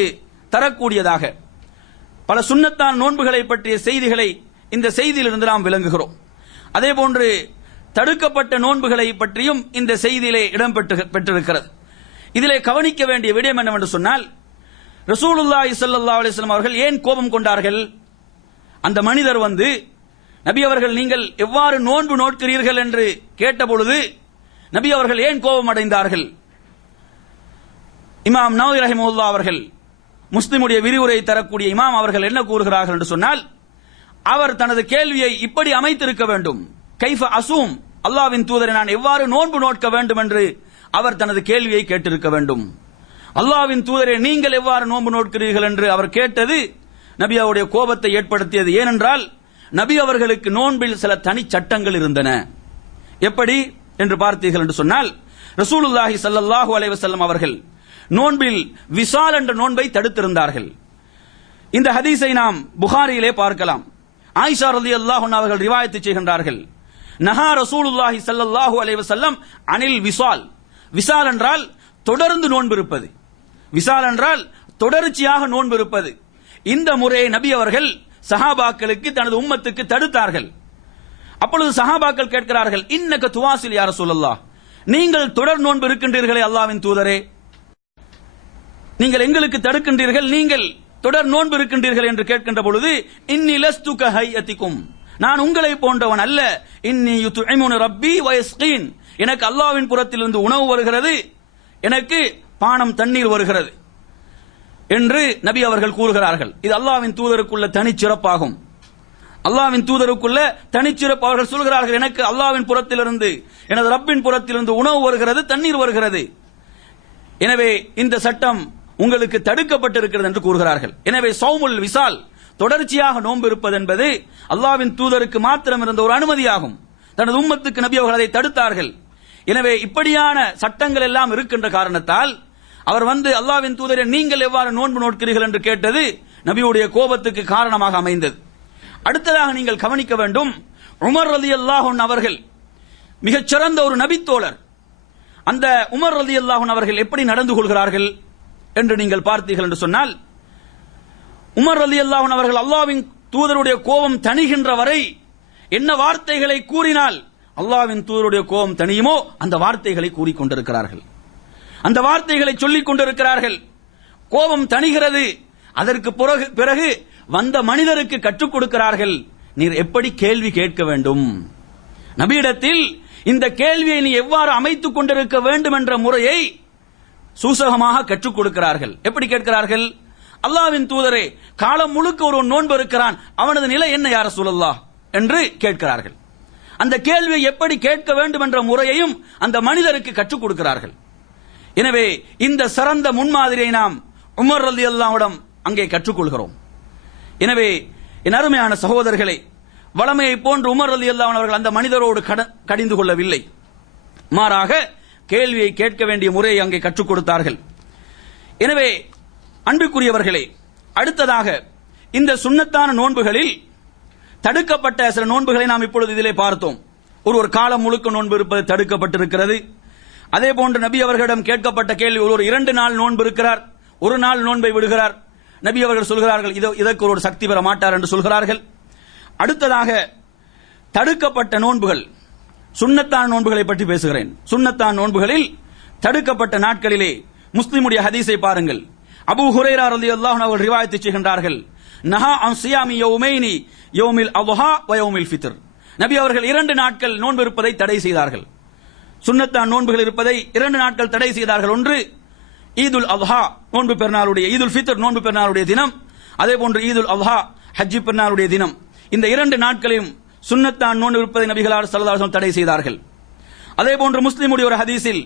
தரக்கூடியதாக, பல சுன்னத்தான் நோன்புகளை பற்றிய செய்திகளை இந்த செய்தியிலிருந்து நாம் விளங்குகிறோம். அதே போன்று தடுக்கப்பட்ட நோன்புகளை பற்றியும் இந்த செய்தியிலே இடம் பெற்றிருக்கிறது. இதிலே கவனிக்க வேண்டிய விடயம் என்னவென்று சொன்னால், ரசூலுல்லாஹி ஸல்லல்லாஹு அலைஹி வஸல்லம் அவர்கள் ஏன் கோபம் கொண்டார்கள்? அந்த மனிதர் வந்து நபி அவர்கள் நீங்கள் எவ்வாறு நோன்பு நோட்கிறீர்கள் என்று கேட்டபொழுது நபி அவர்கள் ஏன் கோபம் அடைந்தார்கள்? இமாம் நவவி ரஹிமஹுல்லாஹ் அவர்கள், முஸ்லிமுடைய விரிவுரை தரக்கூடிய இமாம் அவர்கள் என்ன கூறுகிறார்கள் என்று சொன்னால், அவர் தனது கேள்வியை இப்படி அமைத்திருக்க வேண்டும், கைஃப அசூம், அல்லாஹ்வின் தூதரை நான் எவ்வாறு நோன்பு நோட்க வேண்டும் என்று அவர் தனது கேள்வியை கேட்டிருக்க வேண்டும். அல்லாஹ்வின் தூதரை நீங்கள் எவ்வாறு நோன்பு நோட்கிறீர்கள் என்று அவர் கேட்டது நபி அவருடைய கோபத்தை ஏற்படுத்தியது. ஏனென்றால் நபி அவர்களுக்கு நோன்பில் சில தனி சட்டங்கள் இருந்தன. எப்படி என்று பார்த்தீர்கள் என்று சொன்னால், ரசூலுல்லாஹி ஸல்லல்லாஹு அலைஹி வஸல்லம் அவர்கள் நோன்பில் விசால் என்ற நோன்பை தடுத்திருந்தார்கள். இந்த ஹதீஸை நாம் புகாரியிலே பார்க்கலாம். ஆயிஷா ரலியல்லாஹு அன்ஹா அவர்கள் ரிவாயத் செய்கின்றார்கள், நஹா ரசூலுல்லாஹி ஸல்லல்லாஹு அலைஹி வஸல்லம் அனில் விசால். விசால் என்றால் தொடர்ந்து நோன்பு இருப்பது, விசால் என்றால் தொடர்ச்சியாக நோன்பு இருப்பது. இந்த முறையை நபி அவர்கள் சஹாபாக்களுக்கு, தனது உம்மத்துக்கு தடுத்தார்கள். அப்பொழுது சஹாபாக்கள் கேட்கிறார்கள், இன்னக துவாசில் யா ரசூலல்லாஹ், நீங்கள் தொடர் நோன்பு இருக்கின்றீர்களே அல்லாஹ்வின் தூதரே, நீங்கள் எங்களுக்கு தடுக்கின்றீர்கள், நீங்கள் தொடர் நோன்பு இருக்கின்றீர்கள் என்று கேட்கின்ற பொழுது, இன்னி லஸ்து கஹையதிகும், நான் உங்களை போன்றவன் அல்ல, இன்னி யுத்இமுனி ரப்பி வ யஸ்கீன், எனக்கு அல்லாஹ்வின் புறத்திலிருந்து உணவு வருகிறது, எனக்கு பானம் தண்ணீர் வருகிறது என்று நபி அவர்கள் கூறுகிறார்கள். இது அல்லாஹ்வின் தூதருக்குள்ள தனிச்சிறப்பாகும். அல்லாஹ்வின் தூதருக்குள்ள தனிச்சிறப்பு. அவர்கள் சொல்கிறார்கள், எனக்கு அல்லாஹ்வின் புறத்திலிருந்து, எனது ரப்பின் புறத்திலிருந்து உணவு வருகிறது, தண்ணீர் வருகிறது, எனவே இந்த சட்டம் உங்களுக்கு தடுக்கப்பட்டிருக்கிறது என்று கூறுகிறார்கள். எனவே சௌமுல் விசால், தொடர்ச்சியாக நோன்பு இருப்பது என்பது அல்லாஹ்வின் தூதருக்கு மாத்திரம் இருந்த ஒரு அனுமதியாகும். தனது உம்மத்துக்கு நபி அவர்கள் அதை தடுத்தார்கள். எனவே இப்படியான சட்டங்கள் எல்லாம் இருக்கின்ற காரணத்தால் அவர் வந்து அல்லாஹ்வின் தூதரை நீங்கள் எவ்வாறு நோன்பு நோட்கிறீர்கள் என்று கேட்டது நபியுடைய கோபத்துக்கு காரணமாக அமைந்தது. அடுத்ததாக நீங்கள் கவனிக்க வேண்டும், உமர் ரலியல்லாஹு அன்ஹு அவர்கள் மிகச்சிறந்த ஒரு நபித்தோழர். அந்த உமர் ரலியல்லாஹு அன்ஹு அவர்கள் எப்படி நடந்து கொள்கிறார்கள் என்று நீங்கள் பார்த்தீர்கள் என்று சொன்னால், உமர் ரலியல்லாஹு அன்ஹு அவர்கள் அல்லாஹ்வின் தூதருடைய கோபம் தணிகின்ற வரை என்ன வார்த்தைகளை கூறினால் அல்லாஹ்வின் தூதருடைய கோபம் தணியுமோ அந்த வார்த்தைகளை கூறிக்கொண்டிருக்கிறார்கள், அந்த வார்த்தைகளை சொல்லிக் கொண்டிருக்கிறார்கள். கோபம் தணிகிறது, அதற்கு பிறகு வந்த மனிதருக்கு கற்றுக் கொடுக்கிறார்கள், நீர் எப்படி கேள்வி கேட்க வேண்டும், நபியிடத்தில் இந்த கேள்வியை நீ எவ்வாறு அமைத்துக் கொண்டிருக்க வேண்டும் என்ற முறையை சூசகமாக கற்றுக் கொடுக்கிறார்கள். எப்படி கேட்கிறார்கள், அல்லாஹ்வின் தூதரே, காலம் முழுக்க ஒரு நோன்பு இருக்கிறான், அவனது நிலை என்ன யா ரசூலல்லாஹ் என்று கேட்கிறார்கள். அந்த கேள்வியை எப்படி கேட்க வேண்டும் என்ற முறையையும் அந்த மனிதருக்கு கற்றுக் கொடுக்கிறார்கள். எனவே இந்த சிறந்த முன்மாதிரியை நாம் உமர் ரலியல்லாஹு அன்ஹு அங்கே கற்றுக்கொள்கிறோம். எனவே என் அருமையான சகோதரர்களே, வளமையை போன்று உமர் ரலியல்லாஹு அன்ஹு அவர்கள் அந்த மனிதரோடு கடிந்து கொள்ளவில்லை, மாறாக கேள்வியை கேட்க வேண்டிய முறையை அங்கே கற்றுக் கொடுத்தார்கள். எனவே அன்புக்குரியவர்களே, அடுத்ததாக இந்த சுன்னத்தான நோன்புகளில் தடுக்கப்பட்ட சில நோன்புகளை நாம் இப்பொழுது இதிலே பார்த்தோம். ஒரு காலம் முழுக்க நோன்பு இருப்பது தடுக்கப்பட்டிருக்கிறது. அதே போன்று நபி அவர்களிடம் கேட்கப்பட்ட கேள்வி, ஒரு 2 நாள் நோன்பு இருக்கிறார், ஒரு நாள் நோன்பை விடுகிறார், நபி அவர்கள் சொல்கிறார்கள் இதற்கு ஒரு சக்தி பெற மாட்டார் என்று சொல்கிறார்கள். அடுத்ததாக தடுக்கப்பட்ட நோன்புகள், சுன்னத்தான நோன்புகளை பற்றி பேசுகிறேன். சுன்னத்தான நோன்புகளில் தடுக்கப்பட்ட நாட்களிலே முஸ்லிமுடைய ஹதீஸை பாருங்கள். அபூ ஹுரைரா ரலியல்லாஹு அன்ஹு அவர்கள் ரிவாயத் செய்கின்றார்கள், நஹா அன் சியாமி யௌமைனி யௌமில் அத்ஹா வ யௌமில் ஃபித்ர். நபி அவர்கள் 2 நாட்கள் நோன்பு இருப்பதை தடை செய்தார்கள். சுன்னத்தான் நோன்புகள் இருப்பதை 2 நாட்கள் தடை செய்தார்கள். ஒன்று ஈதுல் அத்ஹா நோன்பு பெருநாளுடைய, ஈதுல் ஃபித்ர் நோன்பு பெருநாளுடைய தினம், அதே போன்று ஈதுல் அத்ஹா ஹஜ் பெருநாளுடைய தினம். இந்த 2 நாட்களையும் சுன்னத்தான் நோன்பு இருப்பதை நபிகளார் ஸல்லல்லாஹு அலைஹி வஸல்லம் தடை செய்தார்கள். அதே போன்று முஸ்லிமுடைய ஒரு ஹதீஸில்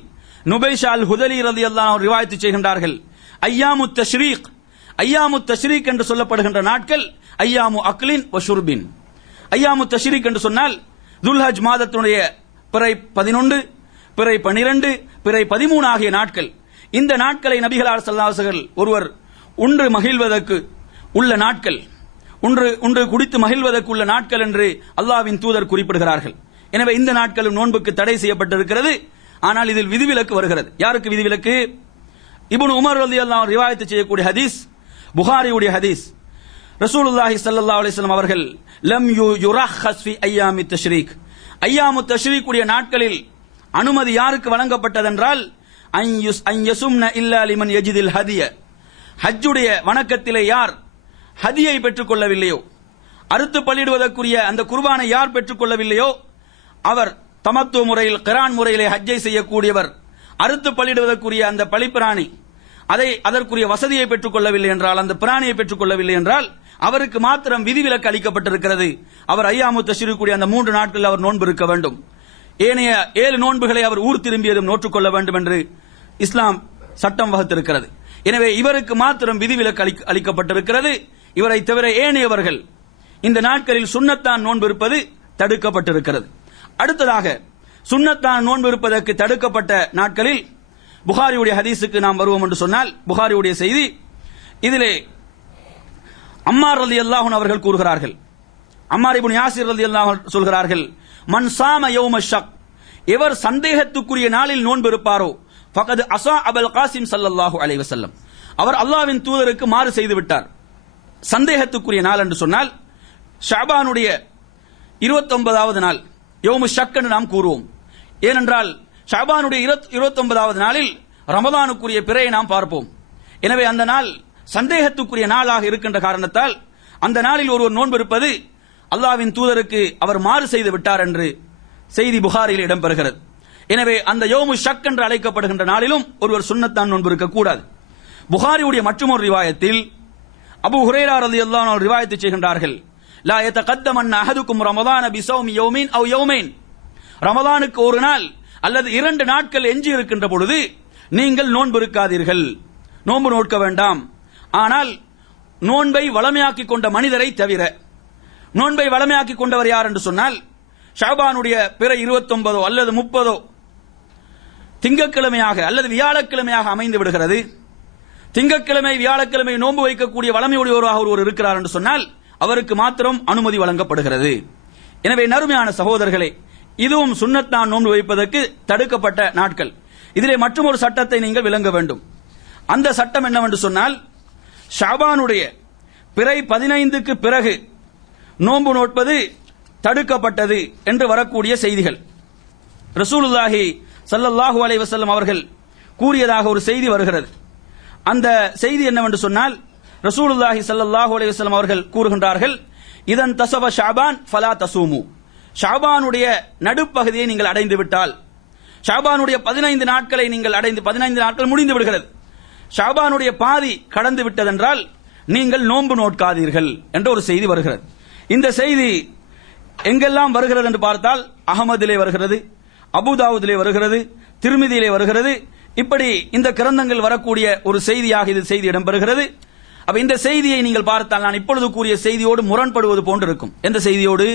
நுபைஷா அல் ஹுதலி ரலியல்லாஹு அன்ஹு ரிவாயத் செய்கின்றார்கள், ஐயாமுத் தஷ்ரீக், ஐயாமுத் தஷ்ரீக் என்று சொல்லப்படுகின்ற நாட்கள் ஐயாமு அக்லின் வ ஷுர்பின். ஐயாமுத் தஷ்ரீக் என்று சொன்னால் துல்ஹஜ் மாதத்தினுடைய பிறை 11, பிறை 12, பிறை 13 ஆகிய நாட்கள். இந்த நாட்களை நபிகளார் ஸல்லல்லாஹு அலைஹி வஸல்லம் ஒருவர் உண்டு மகிழ்வதற்கு உள்ள நாட்கள், ஒன்று குடித்து மகிழ்வதற்கு உள்ள நாட்கள் என்று அல்லாஹ்வின் தூதர் குறிப்பிடுகிறார்கள். எனவே இந்த நாட்களும் நோன்புக்கு தடை செய்யப்பட்டிருக்கிறது. ஆனால் இதில் விதிவிலக்கு வருகிறது. யாருக்கு விதிவிலக்கு? இப்னு உமர் ரலியல்லாஹு அன்ஹு ரிவாயத் செய்யக்கூடிய ஹதீஸ், புகாரியுடைய ஹதீஸ். ரசூலுல்லாஹி ஸல்லல்லாஹு அலைஹி வஸல்லம் அவர்கள் லம் யுரஹஸ் ஃபி ஐயாமித் தஷ்ரீக், ஐயாமுத் தஷ்ரீக் உடைய நாட்களில் அனுமதி யாருக்கு வழங்கப்பட்டதென்றால், அன் யசும்ன இல்லா லிமன் யஜிதில் ஹதிய, ஹஜ்ஜுடைய வணக்கத்திலே யார் ஹதியை பெற்றுக் கொள்ளவில்லையோ, அறுத்து பலியிடுவதற்குரிய அந்த குர்பானை யார் பெற்றுக் கொள்ளவில்லையோ, அவர் தமத்து முறையில் கிரான் முறையிலே ஹஜ்ஜை செய்யக்கூடியவர், அறுத்து பலியிடுவதற்குரிய அந்த பலிப்பிராணி அதற்குரிய வசதியை பெற்றுக் கொள்ளவில்லை என்றால், அந்த பிராணியை பெற்றுக் கொள்ளவில்லை என்றால் அவருக்கு மாத்திரம் விதிவிலக்கு அளிக்கப்பட்டிருக்கிறது. அவர் ஐயாமுத் தஷ்ரீக்குடைய அந்த 3 நாட்களில் அவர் நோன்பு இருக்க வேண்டும். ஏனைய 7 நோன்புகளை அவர் ஊர் திரும்பியதும் நோற்றுக்கொள்ள வேண்டும் என்று இஸ்லாம் சட்டம் வகுத்திருக்கிறது. எனவே இவருக்கு மாத்திரம் விதிவிலக்கு அளிக்கப்பட்டிருக்கிறது. இவரை தவிர ஏனையவர்கள் இந்த நாட்களில் சுன்னத்தான் நோன்பு இருப்பது தடுக்கப்பட்டிருக்கிறது. அடுத்ததாக சுன்னத்தான் நோன்பு இருப்பதற்கு தடுக்கப்பட்ட நாட்களில் புகாரியுடைய ஹதீஸுக்கு நாம் வருவோம் என்று சொன்னால், புகாரியுடைய செய்தி, இதிலே அம்மார் ரலியல்லாஹு அன்ஹு அவர்கள் கூறுகிறார்கள், அம்மார் இப்னு யாசிர் ரலியல்லாஹு அன்ஹு சொல்கிறார்கள், மன் சாம யௌம ஷக், எவர் சந்தேகத்துக்குரிய நாளில் நோன்பு இருப்பாரோ ஃபகத் அஸா அபுல் காசிம் ஸல்லல்லாஹு அலைஹி வஸல்லம், அவர் அல்லாஹ்வின் தூதருக்கு மாறு செய்து விட்டார். சந்தேகத்துக்குரிய நாள் என்று சொன்னால் ஷஅபானுடைய 29வது நாள் யௌமு ஷக் என்று நாம் கூறுவோம். ஏனென்றால் ஷஅபானுடைய 29வது நாளில் ரமலானுக்குரிய பிறையை நாம் பார்ப்போம். எனவே அந்த நாள் சந்தேகத்துக்குரிய நாளாக இருக்கின்ற காரணத்தால் அந்த நாளில் ஒருவர் நோன்பு இருப்பது அல்லாஹ்வின் தூதருக்கு அவர் மாறு செய்து விட்டார் என்று செய்தி புகாரியில் இடம்பெறுகிறது. எனவே அந்த யௌமு ஷக் என்று அழைக்கப்படுகின்ற நாளிலும் ஒருவர் சுன்னத்தான் நோன்பு இருக்கக்கூடாது. புகாரியுடைய மற்றொரு ரிவாயத்தில் அபூ ஹுரைரா ரலியல்லாஹு அன்ஹு ரிவாயத் செய்கின்றார்கள், லா யதகத்தமன்ன அஹதுக்கும் ரமலான பிஸௌமி யௌமின் அவ் யௌமைன், ரமலானுக்கு ஒரு நாள் அல்லது 2 நாட்கள் எஞ்சி இருக்கின்ற பொழுது நீங்கள் நோன்பு இருக்காதீர்கள், நோன்பு நோட்க வேண்டாம். ஆனால் நோன்பை வளமையாக்கிக் கொண்ட மனிதரை தவிர. நோன்பை வளமையாக்கிக் கொண்டவர் யார் என்று சொன்னால், ஷஅபானுடைய பிறை 29 அல்லது 30 திங்கட்கிழமையாக அல்லது வியாழக்கிழமையாக அமைந்து விடுகிறது. திங்கட்கிழமை வியாழக்கிழமை நோன்பு வைக்கக்கூடிய வளமையுடையவராக ஒருவர் இருக்கிறார் என்று சொன்னால் அவருக்கு மாத்திரம் அனுமதி வழங்கப்படுகிறது. எனவே நறுமையான சகோதரர்களே, இதுவும் சுன்னத்தான் நோன்பு வைப்பதற்கு தடுக்கப்பட்ட நாட்கள். இதிலே மற்றொரு சட்டத்தை நீங்கள் விளங்க வேண்டும். அந்த சட்டம் என்னவென்று சொன்னால், ஷஅபானுடைய பிறை 15க்கு பிறகு நோன்பு நோட்பது தடுக்கப்பட்டது என்று வரக்கூடிய செய்திகள். ரசூலுல்லாஹி ஸல்லல்லாஹு அலைஹி வஸல்லம் அவர்கள் கூறியதாக ஒரு செய்தி வருகிறது. அந்த செய்தி என்னவென்று சொன்னால், ரசூலுல்லாஹி ஸல்லல்லாஹு அலைஹி வஸல்லம் அவர்கள் கூறுகின்றார்கள், இதன் தஸவ ஷஅபான் ஃபலா தஸூமு, ஷஅபானுடைய நடுப்பகுதியை நீங்கள் அடைந்து விட்டால், ஷஅபானுடைய 15 நாட்களை நீங்கள் அடைந்து 15 நாட்கள் முடிந்து விடுகிறது, ஷஅபானுடைய பாதி கடந்து விட்டதென்றால் நீங்கள் நோன்பு நோட்காதீர்கள் என்ற ஒரு செய்தி வருகிறது. இந்த செய்தி எங்கெல்லாம் வருகிறது என்று பார்த்தால், அஹமதிலே வருகிறது, அபூதாவுதிலே வருகிறது, திர்மிதியிலே வருகிறது. இப்படி இந்த கிரந்தங்கள் வரக்கூடிய ஒரு செய்தியாக இது செய்தி இடம்பெறுகிறது. அப்ப இந்த செய்தியை நீங்கள் பார்த்தால் நான் இப்பொழுது கூறிய செய்தியோடு முரண்படுவது போன்று இருக்கும். எந்த செய்தியோடு?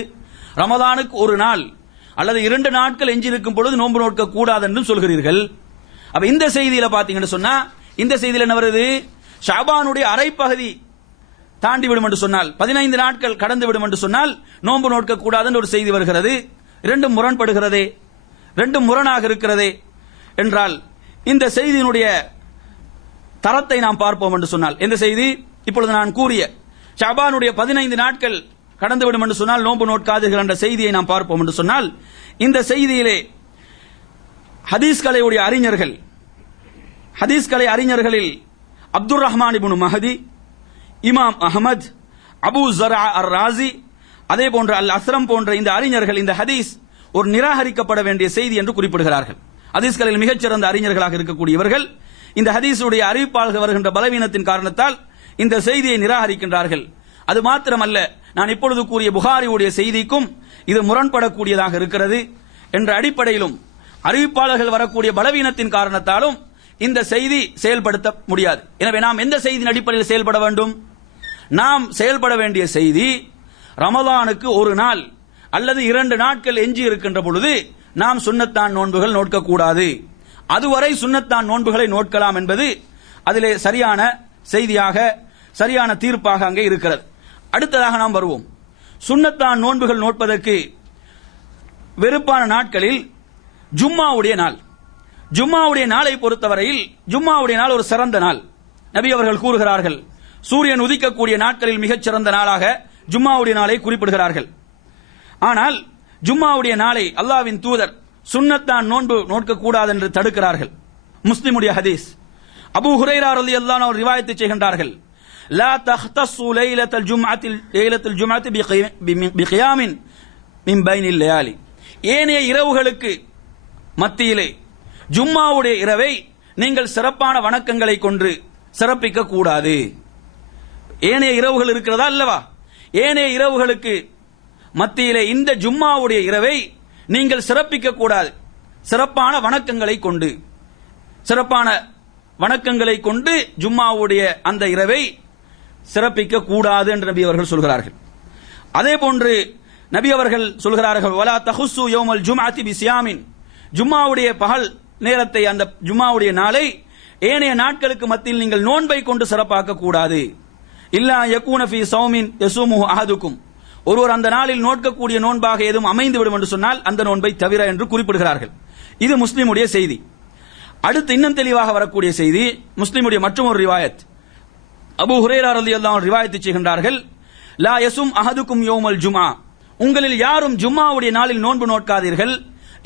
ரமலானுக்கு ஒரு நாள் அல்லது 2 நாட்கள் எஞ்சியிருக்கும் பொழுது நோன்பு நோட்க கூடாது என்றும் சொல்கிறீர்கள். அப்ப இந்த செய்தியில பாத்தீங்கன்னு சொன்னா, இந்த செய்தியில் என்ன வருது? ஷஅபானுடைய அரைப்பகுதி தாண்டி விடும் என்று சொன்னால், 15 நாட்கள் கடந்து விடும் என்று சொன்னால் நோன்பு நோட்க கூடாது என்று ஒரு செய்தி வருகிறது. இரண்டும் முரண்படுகிறதே, ரெண்டும் முரணாக இருக்கிறதே என்றால் இந்த செய்தியினுடைய தரத்தை நாம் பார்ப்போம் என்று சொன்னால், எந்த செய்தி? இப்பொழுது நான் கூறிய ஷஅபானுடைய 15 நாட்கள் கடந்துவிடும் என்று சொன்னால் நோன்பு நோட்காதீர்கள் என்ற செய்தியை நாம் பார்ப்போம் என்று சொன்னால், இந்த செய்தியிலே ஹதீஸ்களையுடைய அறிஞர்கள், ஹதீஸ்கலை அறிஞர்களில் அப்துர் ரஹ்மான் இப்னு மஹதி, இமாம் அஹமத், அபூ ஸர்ஆ அர்-ராஸி, அதே போன்ற அல் அஸ்ரம் போன்ற இந்த அறிஞர்கள் இந்த ஹதீஸ் ஒரு நிராகரிக்கப்பட வேண்டிய செய்தி என்று குறிப்பிடுகிறார்கள். ஹதீஸ்களில் மிகச்சிறந்த அறிஞர்களாக இருக்கக்கூடிய இவர்கள் இந்த ஹதீஸுடைய அறிவிப்பாளர்கள் வருகின்ற பலவீனத்தின் காரணத்தால் இந்த செய்தியை நிராகரிக்கின்றார்கள். அது மாத்திரமல்ல, நான் இப்பொழுது கூறிய புகாரியுடைய செய்திக்கும் இது முரண்படக்கூடியதாக இருக்கிறது என்ற அடிப்படையிலும் அறிவிப்பாளர்கள் வரக்கூடிய பலவீனத்தின் காரணத்தாலும் இந்த செய்தி செயல்படுத்த முடியாது. எனவே நாம் எந்த செய்தியின் அடிப்படையில் செயல்பட வேண்டும்? நாம் செயல்பட வேண்டிய செய்தி, ரமலானுக்கு ஒரு நாள் அல்லது 2 நாட்கள் எஞ்சி இருக்கின்ற பொழுது நாம் சுன்னத்தான் நோன்புகள் நோட்கக்கூடாது, அதுவரை சுன்னத்தான் நோன்புகளை நோட்கலாம் என்பது அதிலே சரியான செய்தியாக, சரியான தீர்ப்பாக அங்கே இருக்கிறது. அடுத்ததாக நாம் வருவோம். சுன்னத்தான் நோன்புகள் நோட்பதற்கு வெறுப்பான நாட்களில் ஜும்மாவுடைய நாள். ஜும்மாவுடைய நாளை பொறுத்தவரையில் ஜும்மாவுடைய நாள் ஒரு சிறந்த நாள். நபி அவர்கள் கூறுகிறார்கள், சூரியன் உதிக்கக்கூடிய நாட்களில் மிகச் சிறந்த நாளாக ஜும்மாவுடைய நாளை குறிப்பிடுகிறார்கள். ஆனால் ஜும்மாவுடைய நாளை அல்லாஹ்வின் தூதர் சுன்னத்தான் நோன்பு நோட்க கூடாது என்று தடுக்கிறார்கள். முஸ்லிமுடைய ஹதீஸ், அபூ ஹுரைரா ரலியல்லாஹு அன்ஹு ரிவாயத் செய்கின்றார்கள், லா தஹ்தஸு லைலத்துல் ஜும்அத்தி பிகியாமின் மின் பைனில் லயாலி, ஏனைய இரவுகளுக்கு மத்தியிலே ஜும்மாவுடைய இரவை நீங்கள் சிறப்பான வணக்கங்களை கொண்டு சிறப்பிக்க கூடாது. ஏனைய இரவுகள் இருக்கிறதா அல்லவா? ஏனைய இரவுகளுக்கு மத்தியிலே இந்த ஜும்மாவுடைய இரவை நீங்கள் சிறப்பிக்க கூடாது. சிறப்பான வணக்கங்களை கொண்டு, சிறப்பான வணக்கங்களை கொண்டு ஜும்மாவுடைய அந்த இரவை சிறப்பிக்க கூடாது என்று நபி அவர்கள் சொல்கிறார்கள். அதே போன்று நபி அவர்கள் சொல்கிறார்கள் வலா தஹுஸ்ஸு யௌமல் ஜும்அத்தி பிஸியாமின், ஜும்மாவுடைய பகல் நேரத்தை, அந்த ஜும்மாவுடைய நாளை ஏனைய நாட்களுக்கு மத்தியில் நீங்கள் நோன்பை கொண்டு சிறப்பாக்க கூடாது. இல்லா யகூன ஃபீ ஸௌமின் யஸூமுஹு அஹதுக்கும், ஒருவர் அந்த நாளில் நோட்கக்கூடிய நோன்பாக எதுவும் அமைந்துவிடும் என்று சொன்னால் அந்த நோன்பை தவிர என்று குறிப்பிடுகிறார்கள். இது முஸ்லிமுடைய செய்தி. அடுத்து இன்னும் தெளிவாக வரக்கூடிய செய்தி முஸ்லிமுடைய மற்றொரு ரிவாயத். அபூ ஹுரைரா ரலியல்லாஹு அன்ஹு ரிவாயத் செய்கின்றார்கள், லா யஸும் அஹதுக்கும் யௌமல் ஜும்ஆ, உங்களில் யாரும் ஜும்மாவுடைய நாளில் நோன்பு நோட்காதீர்கள்.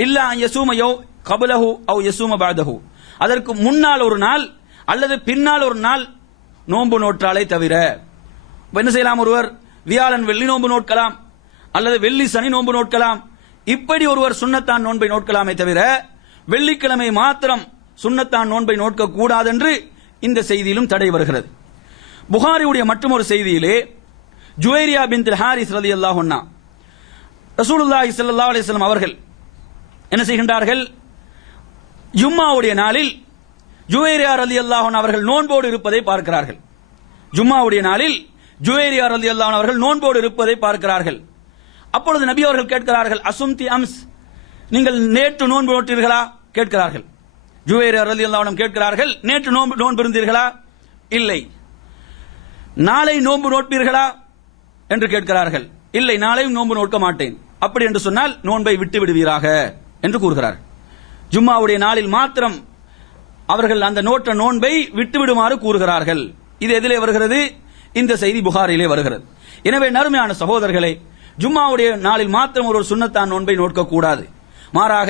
இல்லா அன் யஸூம கப்லஹு அவ் யஸூம பஅதஹு, அதற்கு முன்னால் ஒரு நாள் அல்லது பின்னால் ஒரு நாள் நோன்பு நோற்றாலே தவிர. என்ன செய்யலாம்? ஒருவர் வியாழன் வெள்ளி நோன்பு நோட்கலாம், அல்லது வெள்ளி சனி நோன்பு நோட்கலாம். இப்படி ஒருவர் சுன்னத்தான் நோன்பை நோட்கலாமே தவிர வெள்ளிக்கிழமை மாத்திரம் சுன்னத்தான் நோன்பை நோட்க கூடாது என்று இந்த செய்தியிலும் தடை வருகிறது. புகாரியுடைய மற்றொரு செய்தியிலே ஜுவைரியா பின்த் ஹாரிஸ் ரலியல்லாஹு அன்ஹா, ரசூலுல்லாஹி ஸல்லல்லாஹு அலைஹி வஸல்லம் அவர்கள் என்ன செய்கின்றார்கள்? ஜும்மாவுடைய நாளில் ஜுவைரியா ரலியல்லாஹு அன்ஹா அவர்கள் நோன்போடு இருப்பதை பார்க்கிறார்கள். ஜும்மாவுடைய நாளில் ஜுவைரியா ரலியல்லாஹு அன்ஹா அவர்கள் நோன்போடு இருப்பதை பார்க்கிறார்கள். அப்பொழுது நபி அவர்கள் கேட்கிறார்கள், அசும்தி அம்ஸ், நீங்கள் நேற்று நோன்பு நோட்டீர்களா கேட்கிறார்கள். ஜுவைரியா ரலியல்லாஹு அன்ஹா கேட்கிறார்கள், நேற்று நோன்பு இருந்தீர்களா? இல்லை. நாளை நோன்பு நோட்பீர்களா என்று கேட்கிறார்கள். இல்லை, நாளையும் நோன்பு நோட்க மாட்டேன். அப்படி என்று சொன்னால் நோன்பை விட்டு விடுவீராக என்று கூறுகிறார். ஜும்மாவுடைய நாளில் மாத்திரம் அவர்கள் அந்த நோற்ற நோன்பை விட்டுவிடுமாறு கூறுகிறார்கள். இது எதிலே வருகிறது? இந்த செய்தி புகாரிலே வருகிறது. எனவே நறுமையான சகோதரர்களே, ஜும்மாவுடைய நாளில் மாத்திரம் ஒரு சுன்னத்தான் நோன்பை நோட்க கூடாது. மாறாக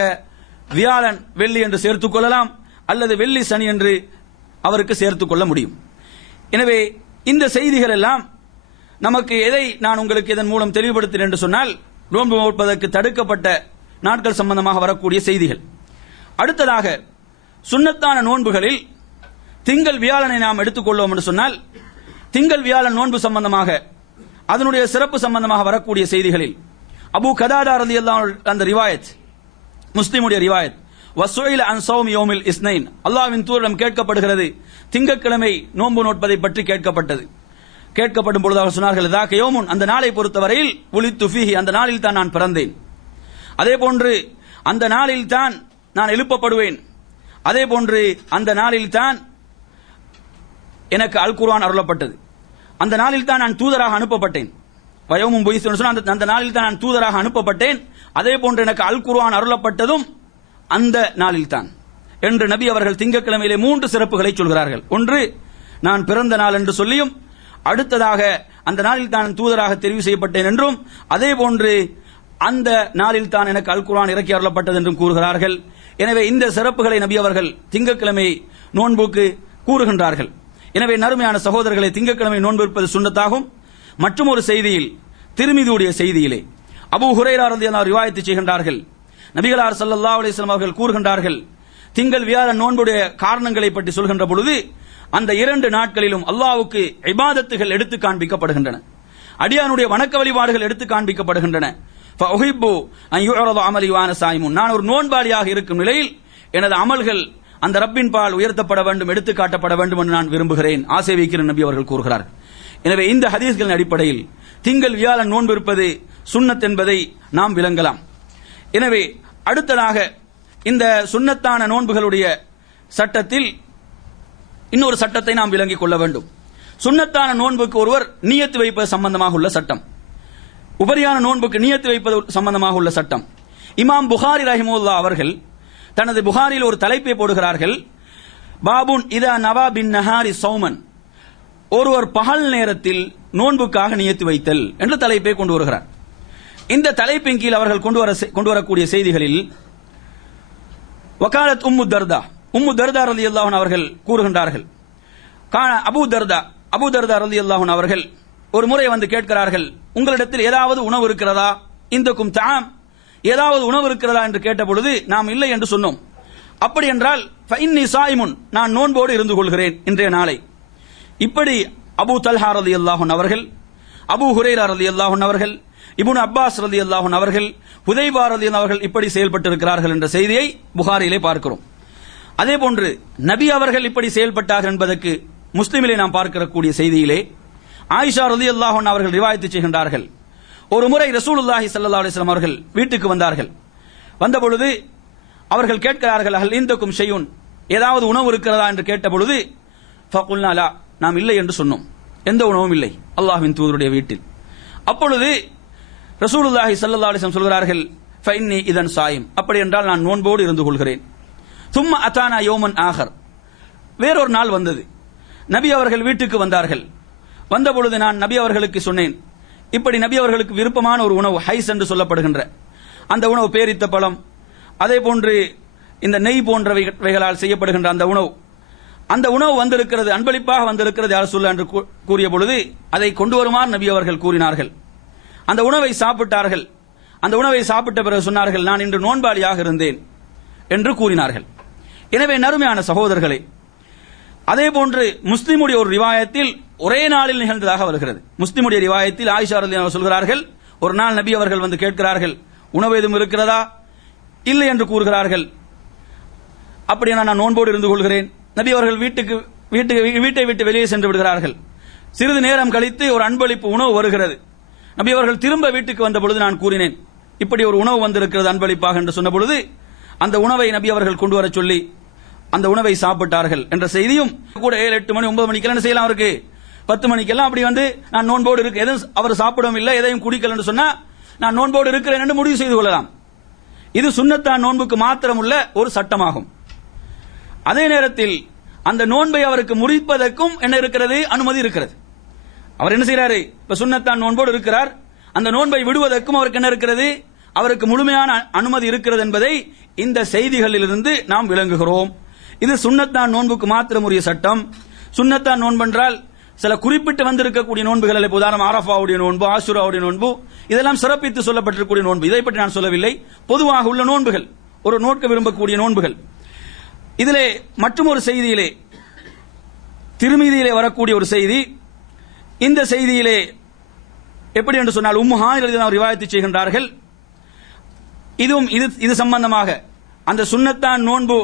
வியாழன் வெள்ளி என்று சேர்த்துக் கொள்ளலாம், அல்லது வெள்ளி சனி என்று அவருக்கு சேர்த்துக் கொள்ள முடியும். எனவே இந்த செய்திகள் எல்லாம் நமக்கு எதை நான் உங்களுக்கு இதன் மூலம் தெளிவுபடுத்தினேன் என்று சொன்னால், நோன்பு நோட்பதற்கு தடுக்கப்பட்ட நாட்கள் சம்பந்தமாக வரக்கூடிய செய்திகள். அடுத்ததாக சுன்னத்தான நோன்புகளில் திங்கள் வியாழனை நாம் எடுத்துக்கொள்வோம் என்று சொன்னால், திங்கள் வியாழன் நோன்பு சம்பந்தமாக அதனுடைய சிறப்பு சம்பந்தமாக வரக்கூடிய செய்திகளில் அபூ கதாதா ரலியல்லாஹு அன்ஹு அந்த ரிவாயத், முஸ்லிமுடைய ரிவாயத், வஸுஇல அன் ஸௌமி யௌமில் இஸ்னைன், அல்லாஹ்வின் தூதரிடம் கேட்கப்படுகிறது திங்கட்கிழமை நோன்பு நோட்பதை பற்றி கேட்கப்பட்டது. கேட்கப்படும் பொழுது அவர் சொன்னார்கள், தாக்க யௌமுன், அந்த நாளை பொறுத்தவரையில் உலித்து ஃபீஹி, அந்த நாளில் தான் நான் பிறந்தேன். அதே போன்று அந்த நாளில் தான் நான் எழுப்பப்படுவேன். அதே போன்று அந்த நாளில் தான் எனக்கு அல் குர்ஆன் அருளப்பட்டது. அந்த நாளில் தான் நான் தூதராக அனுப்பப்பட்டேன். வயோமும் பொய்சு சொன்ன அந்த நாளில் தான் நான் தூதராக அனுப்பப்பட்டேன். அதே போன்று எனக்கு அல் குர்ஆன் அருளப்பட்டதும் அந்த நாளில் தான் என்று நபி அவர்கள் திங்கட்கிழமையிலே 3 சிறப்புகளை சொல்கிறார்கள். ஒன்று, நான் பிறந்த நாள் என்று சொல்லியும், அடுத்ததாக அந்த நாளில் தான் தூதராக தெரிவு செய்யப்பட்டேன் என்றும், அதே போன்று அந்த நாளில் தான் எனக்கு அல் குர்ஆன் இறக்கி அருளப்பட்டது என்றும் கூறுகிறார்கள். எனவே இந்த சிறப்புகளை நபி அவர்கள் திங்கட்கிழமை நோன்புக்கு கூறுகின்றார்கள். எனவே நறுமையான சகோதரர்களை, திங்கட்கிழமை நோன்பு இருப்பது சுன்னத்தாகும். மற்றும் ஒரு செய்தியில், திர்மிதியுடைய செய்தியிலே அபூ ஹுரைரா ரலியல்லாஹு அன்ஹு ரிவாயத் செய்கின்றார்கள், நபிகளார் ஸல்லல்லாஹு அலைஹி வஸல்லம் அவர்கள் கூறுகின்றார்கள், திங்கள் வியாழன் நோன்புடைய காரணங்களை பற்றி சொல்கின்ற பொழுது அந்த 2 நாட்களிலும் அல்லாஹ்வுக்கு இபாதத்துகள் எடுத்து காண்பிக்கப்படுகின்றன, அடியானுடைய வணக்க வழிபாடுகள் எடுத்து காண்பிக்கப்படுகின்றன. ஃபஉஹிப்பு அன் யுஅரத அமலி வஅன ஸாயிமுன், நான் ஒரு நோன்பாளியாக இருக்கும் நிலையில் எனது அமல்கள் அந்த ரப்பின் பால் உயர்த்தப்பட வேண்டும், எடுத்து காட்டப்பட வேண்டும் என்று நான் விரும்புகிறேன், ஆசை வைக்கிற நபி அவர்கள் கூறுகிறார்கள். எனவே இந்த ஹதீஸ்களின் அடிப்படையில் திங்கள் வியாழன் நோன்பு இருப்பது சுன்னத் என்பதை நாம் விளங்கலாம். எனவே அடுத்ததாக இந்த சுன்னத்தான நோன்புகளுடைய சட்டத்தில் இன்னொரு சட்டத்தை நாம் விளங்கிக் கொள்ள வேண்டும். சுன்னத்தான நோன்புக்கு ஒருவர் நியத்து வைப்பது சம்பந்தமாக உள்ள சட்டம், உபரியான நோன்புக்கு நியத்து வைப்பது சம்பந்தமாக உள்ள சட்டம். இமாம் புகாரி ரஹிமஹுல்லாஹ் அவர்கள் தனது புகாரில் ஒரு தலைப்பை போடுகிறார்கள், பாபுன் இதா நவா பின் நஹாரி சௌமன், ஒருவர் பகல் நேரத்தில் நோன்புக்காக நியத்து வைத்தல் என்ற தலைப்பை கொண்டு வருகிறார். இந்த தலைப்பின் கீழ் அவர்கள் கொண்டு வரக்கூடிய செய்திகளில் வகாலத் உம்மு தர்தா ரலியல்லாஹு அன்ஹா அவர்கள் கூறுகின்றார்கள், அபூ தர்தா ரலியல்லாஹு அன்ஹு அவர்கள் ஒரு முறை வந்து கேட்கிறார்கள், உங்களிடத்தில் ஏதாவது உணவு இருக்கிறதா, இந்தக்கும் தஆம், ஏதாவது உணவு இருக்கிறதா என்று கேட்ட பொழுது நாம் இல்லை என்று சொன்னோம். அப்படி என்றால் ஃபஇன்னி ஸாயிமுன், நான் நோன்போடு இருந்து கொள்கிறேன் இன்றைய நாளை. இப்படி அபூ தல்ஹா ரலியல்லாஹு அன்ஹு அவர்கள், அபூ ஹுரைரா ரலியல்லாஹு அன்ஹு அவர்கள், இப்னு அப்பாஸ் ரலியல்லாஹு அன்ஹு அவர்கள், ஹுதைபா ரலியல்லாஹு அவர்கள் இப்படி செயல்பட்டிருக்கிறார்கள் என்ற செய்தியை புகாரியிலே பார்க்கிறோம். அதே போன்று நபி அவர்கள் இப்படி செயல்பட்டார்கள் என்பதற்கு முஸ்லிமிலே நாம் பார்க்கக்கூடிய செய்தியிலே ஆயிஷா ரலியல்லாஹு அன்ஹா அவர்கள் ரிவாயத் செய்கின்றார்கள், ஒரு முறை ரசூலுல்லாஹி ஸல்லல்லாஹு அலைஹி வஸல்லம் அவர்கள் வீட்டுக்கு வந்தார்கள். வந்தபொழுது அவர்கள் கேட்கிறார்கள், ஹல் இந்தக்கும் ஷையுன், ஏதாவது உணவு இருக்கிறதா என்று கேட்டபொழுது ஃபகுல்னா லா, நாம் இல்லை என்று சொன்னோம். எந்த உணவும் இல்லை அல்லாஹ்வின் தூதருடைய வீட்டில். அப்பொழுது ரசூலுல்லாஹி ஸல்லல்லாஹு அலைஹி வஸல்லம் சொல்கிறார்கள், ஃபஇன்னி இதன் சாயிம், அப்படி என்றால் நான் நோன்போடு இருந்து கொள்கிறேன். தும்ம அதானா யௌமன் ஆகர், வேறொரு நாள் வந்தது. நபி அவர்கள் வீட்டுக்கு வந்தார்கள். வந்தபொழுது நான் நபி அவர்களுக்கு சொன்னேன், இப்படி நபி அவர்களுக்கு விருப்பமான ஒரு உணவு ஹைஸ் என்று சொல்லப்படுகின்ற அந்த உணவு, பேரித்த பழம், அதே போன்று இந்த நெய் போன்றவைகளால் செய்யப்படுகின்ற அந்த உணவு வந்திருக்கிறது, அன்பளிப்பாக வந்திருக்கிறது யார் சொல்ல என்று கூறிய பொழுது அதை கொண்டு வருமாறு நபி அவர்கள் கூறினார்கள். அந்த உணவை சாப்பிட்டார்கள். அந்த உணவை சாப்பிட்ட பிறகு சொன்னார்கள், நான் இன்று நோன்பாளியாக இருந்தேன் என்று கூறினார்கள். எனவே நறுமையான சகோதரர்களே, அதே போன்று முஸ்லிமுடைய ஒரு ரிவாயத்தில் ஒரே நாளில் நிகழ்ந்ததாக வருகிறது. முஸ்லிமுடைய ரிவாயத்தில் ஆயிஷா ரலியல்லாஹு அன்ஹா சொல்கிறார்கள், ஒரு நாள் நபி அவர்கள் வந்து கேட்கிறார்கள், உணவு எதுவும் இருக்கிறதா? இல்லை என்று கூறுகிறார்கள். அப்படியே நான் நோன்போடு இருந்து கொள்கிறேன். நபி அவர்கள் வீட்டை விட்டு வெளியே சென்று விடுகிறார்கள். சிறிது நேரம் கழித்து ஒரு அன்பளிப்பு உணவு வருகிறது. நபி அவர்கள் திரும்ப வீட்டுக்கு வந்த பொழுது நான் கூறினேன், இப்படி ஒரு உணவு வந்திருக்கிறது அன்பளிப்பாக என்று சொன்ன பொழுது அந்த உணவை நபி அவர்கள் கொண்டு வர சொல்லி அந்த உணவை சாப்பிட்டார்கள் என்ற செய்தியும் கூட 7, 8 மணி 9 மணிக்கெல்லாம் என்ன செய்யலாம், அவருக்கு 10 மணிக்கெல்லாம் அப்படி வந்து நான் நோன்போடு இருக்கு, எதுவும் அவர் சாப்பிடவும் இல்லை, எதையும் குடிக்கல என்று சொன்னா நான் நோன்போடு இருக்கிறேன் என்று முடிவு செய்து கொள்ளலாம். இது சுன்னத்தான் நோன்புக்கு மாத்திரமுள்ள ஒரு சட்டமாகும். அதே நேரத்தில் அந்த நோன்பை அவருக்கு முறிப்பதற்கும் என்ன இருக்கிறது, அனுமதி இருக்கிறது. அவர் என்ன செய்யறாரு, இப்ப சுன்னத்தான் நோன்போடு இருக்கிறார், அந்த நோன்பை விடுவதற்கும் அவருக்கு என்ன இருக்கிறது, அவருக்கு முழுமையான அனுமதி இருக்கிறது என்பதை இந்த செய்திகளிலிருந்து நாம் விளங்குகிறோம். இது சுன்னத்தான் நோன்புக்கு மாத்திரம் உரிய சட்டம். சுன்னத்தான் நோன்பென்றால் சில குறிப்பிட்டு வந்திருக்கக்கூடிய நோன்புகள், உதாரணம் அரஃபாவுடைய நோன்பு, ஆஷுராவுடைய நோன்பு, இதெல்லாம் சிறப்பித்து சொல்லப்பட்டிருக்கக்கூடிய நோன்பு. இதை பற்றி நான் சொல்லவில்லை. பொதுவாக உள்ள நோன்புகள், ஒரு நோட்க விரும்பக்கூடிய நோன்புகள். இதிலே மற்றும் ஒரு செய்தியிலே, திருமீதியிலே வரக்கூடிய ஒரு செய்தி, இந்த செய்தியிலே எப்படி என்று சொன்னால் உம்மு ஹானி ரலியல்லாஹு அன்ஹா ரிவாயத்து செய்கின்றார்கள். இதுவும் இது சம்பந்தமாக அந்த சுன்னத்தான் நோன்பு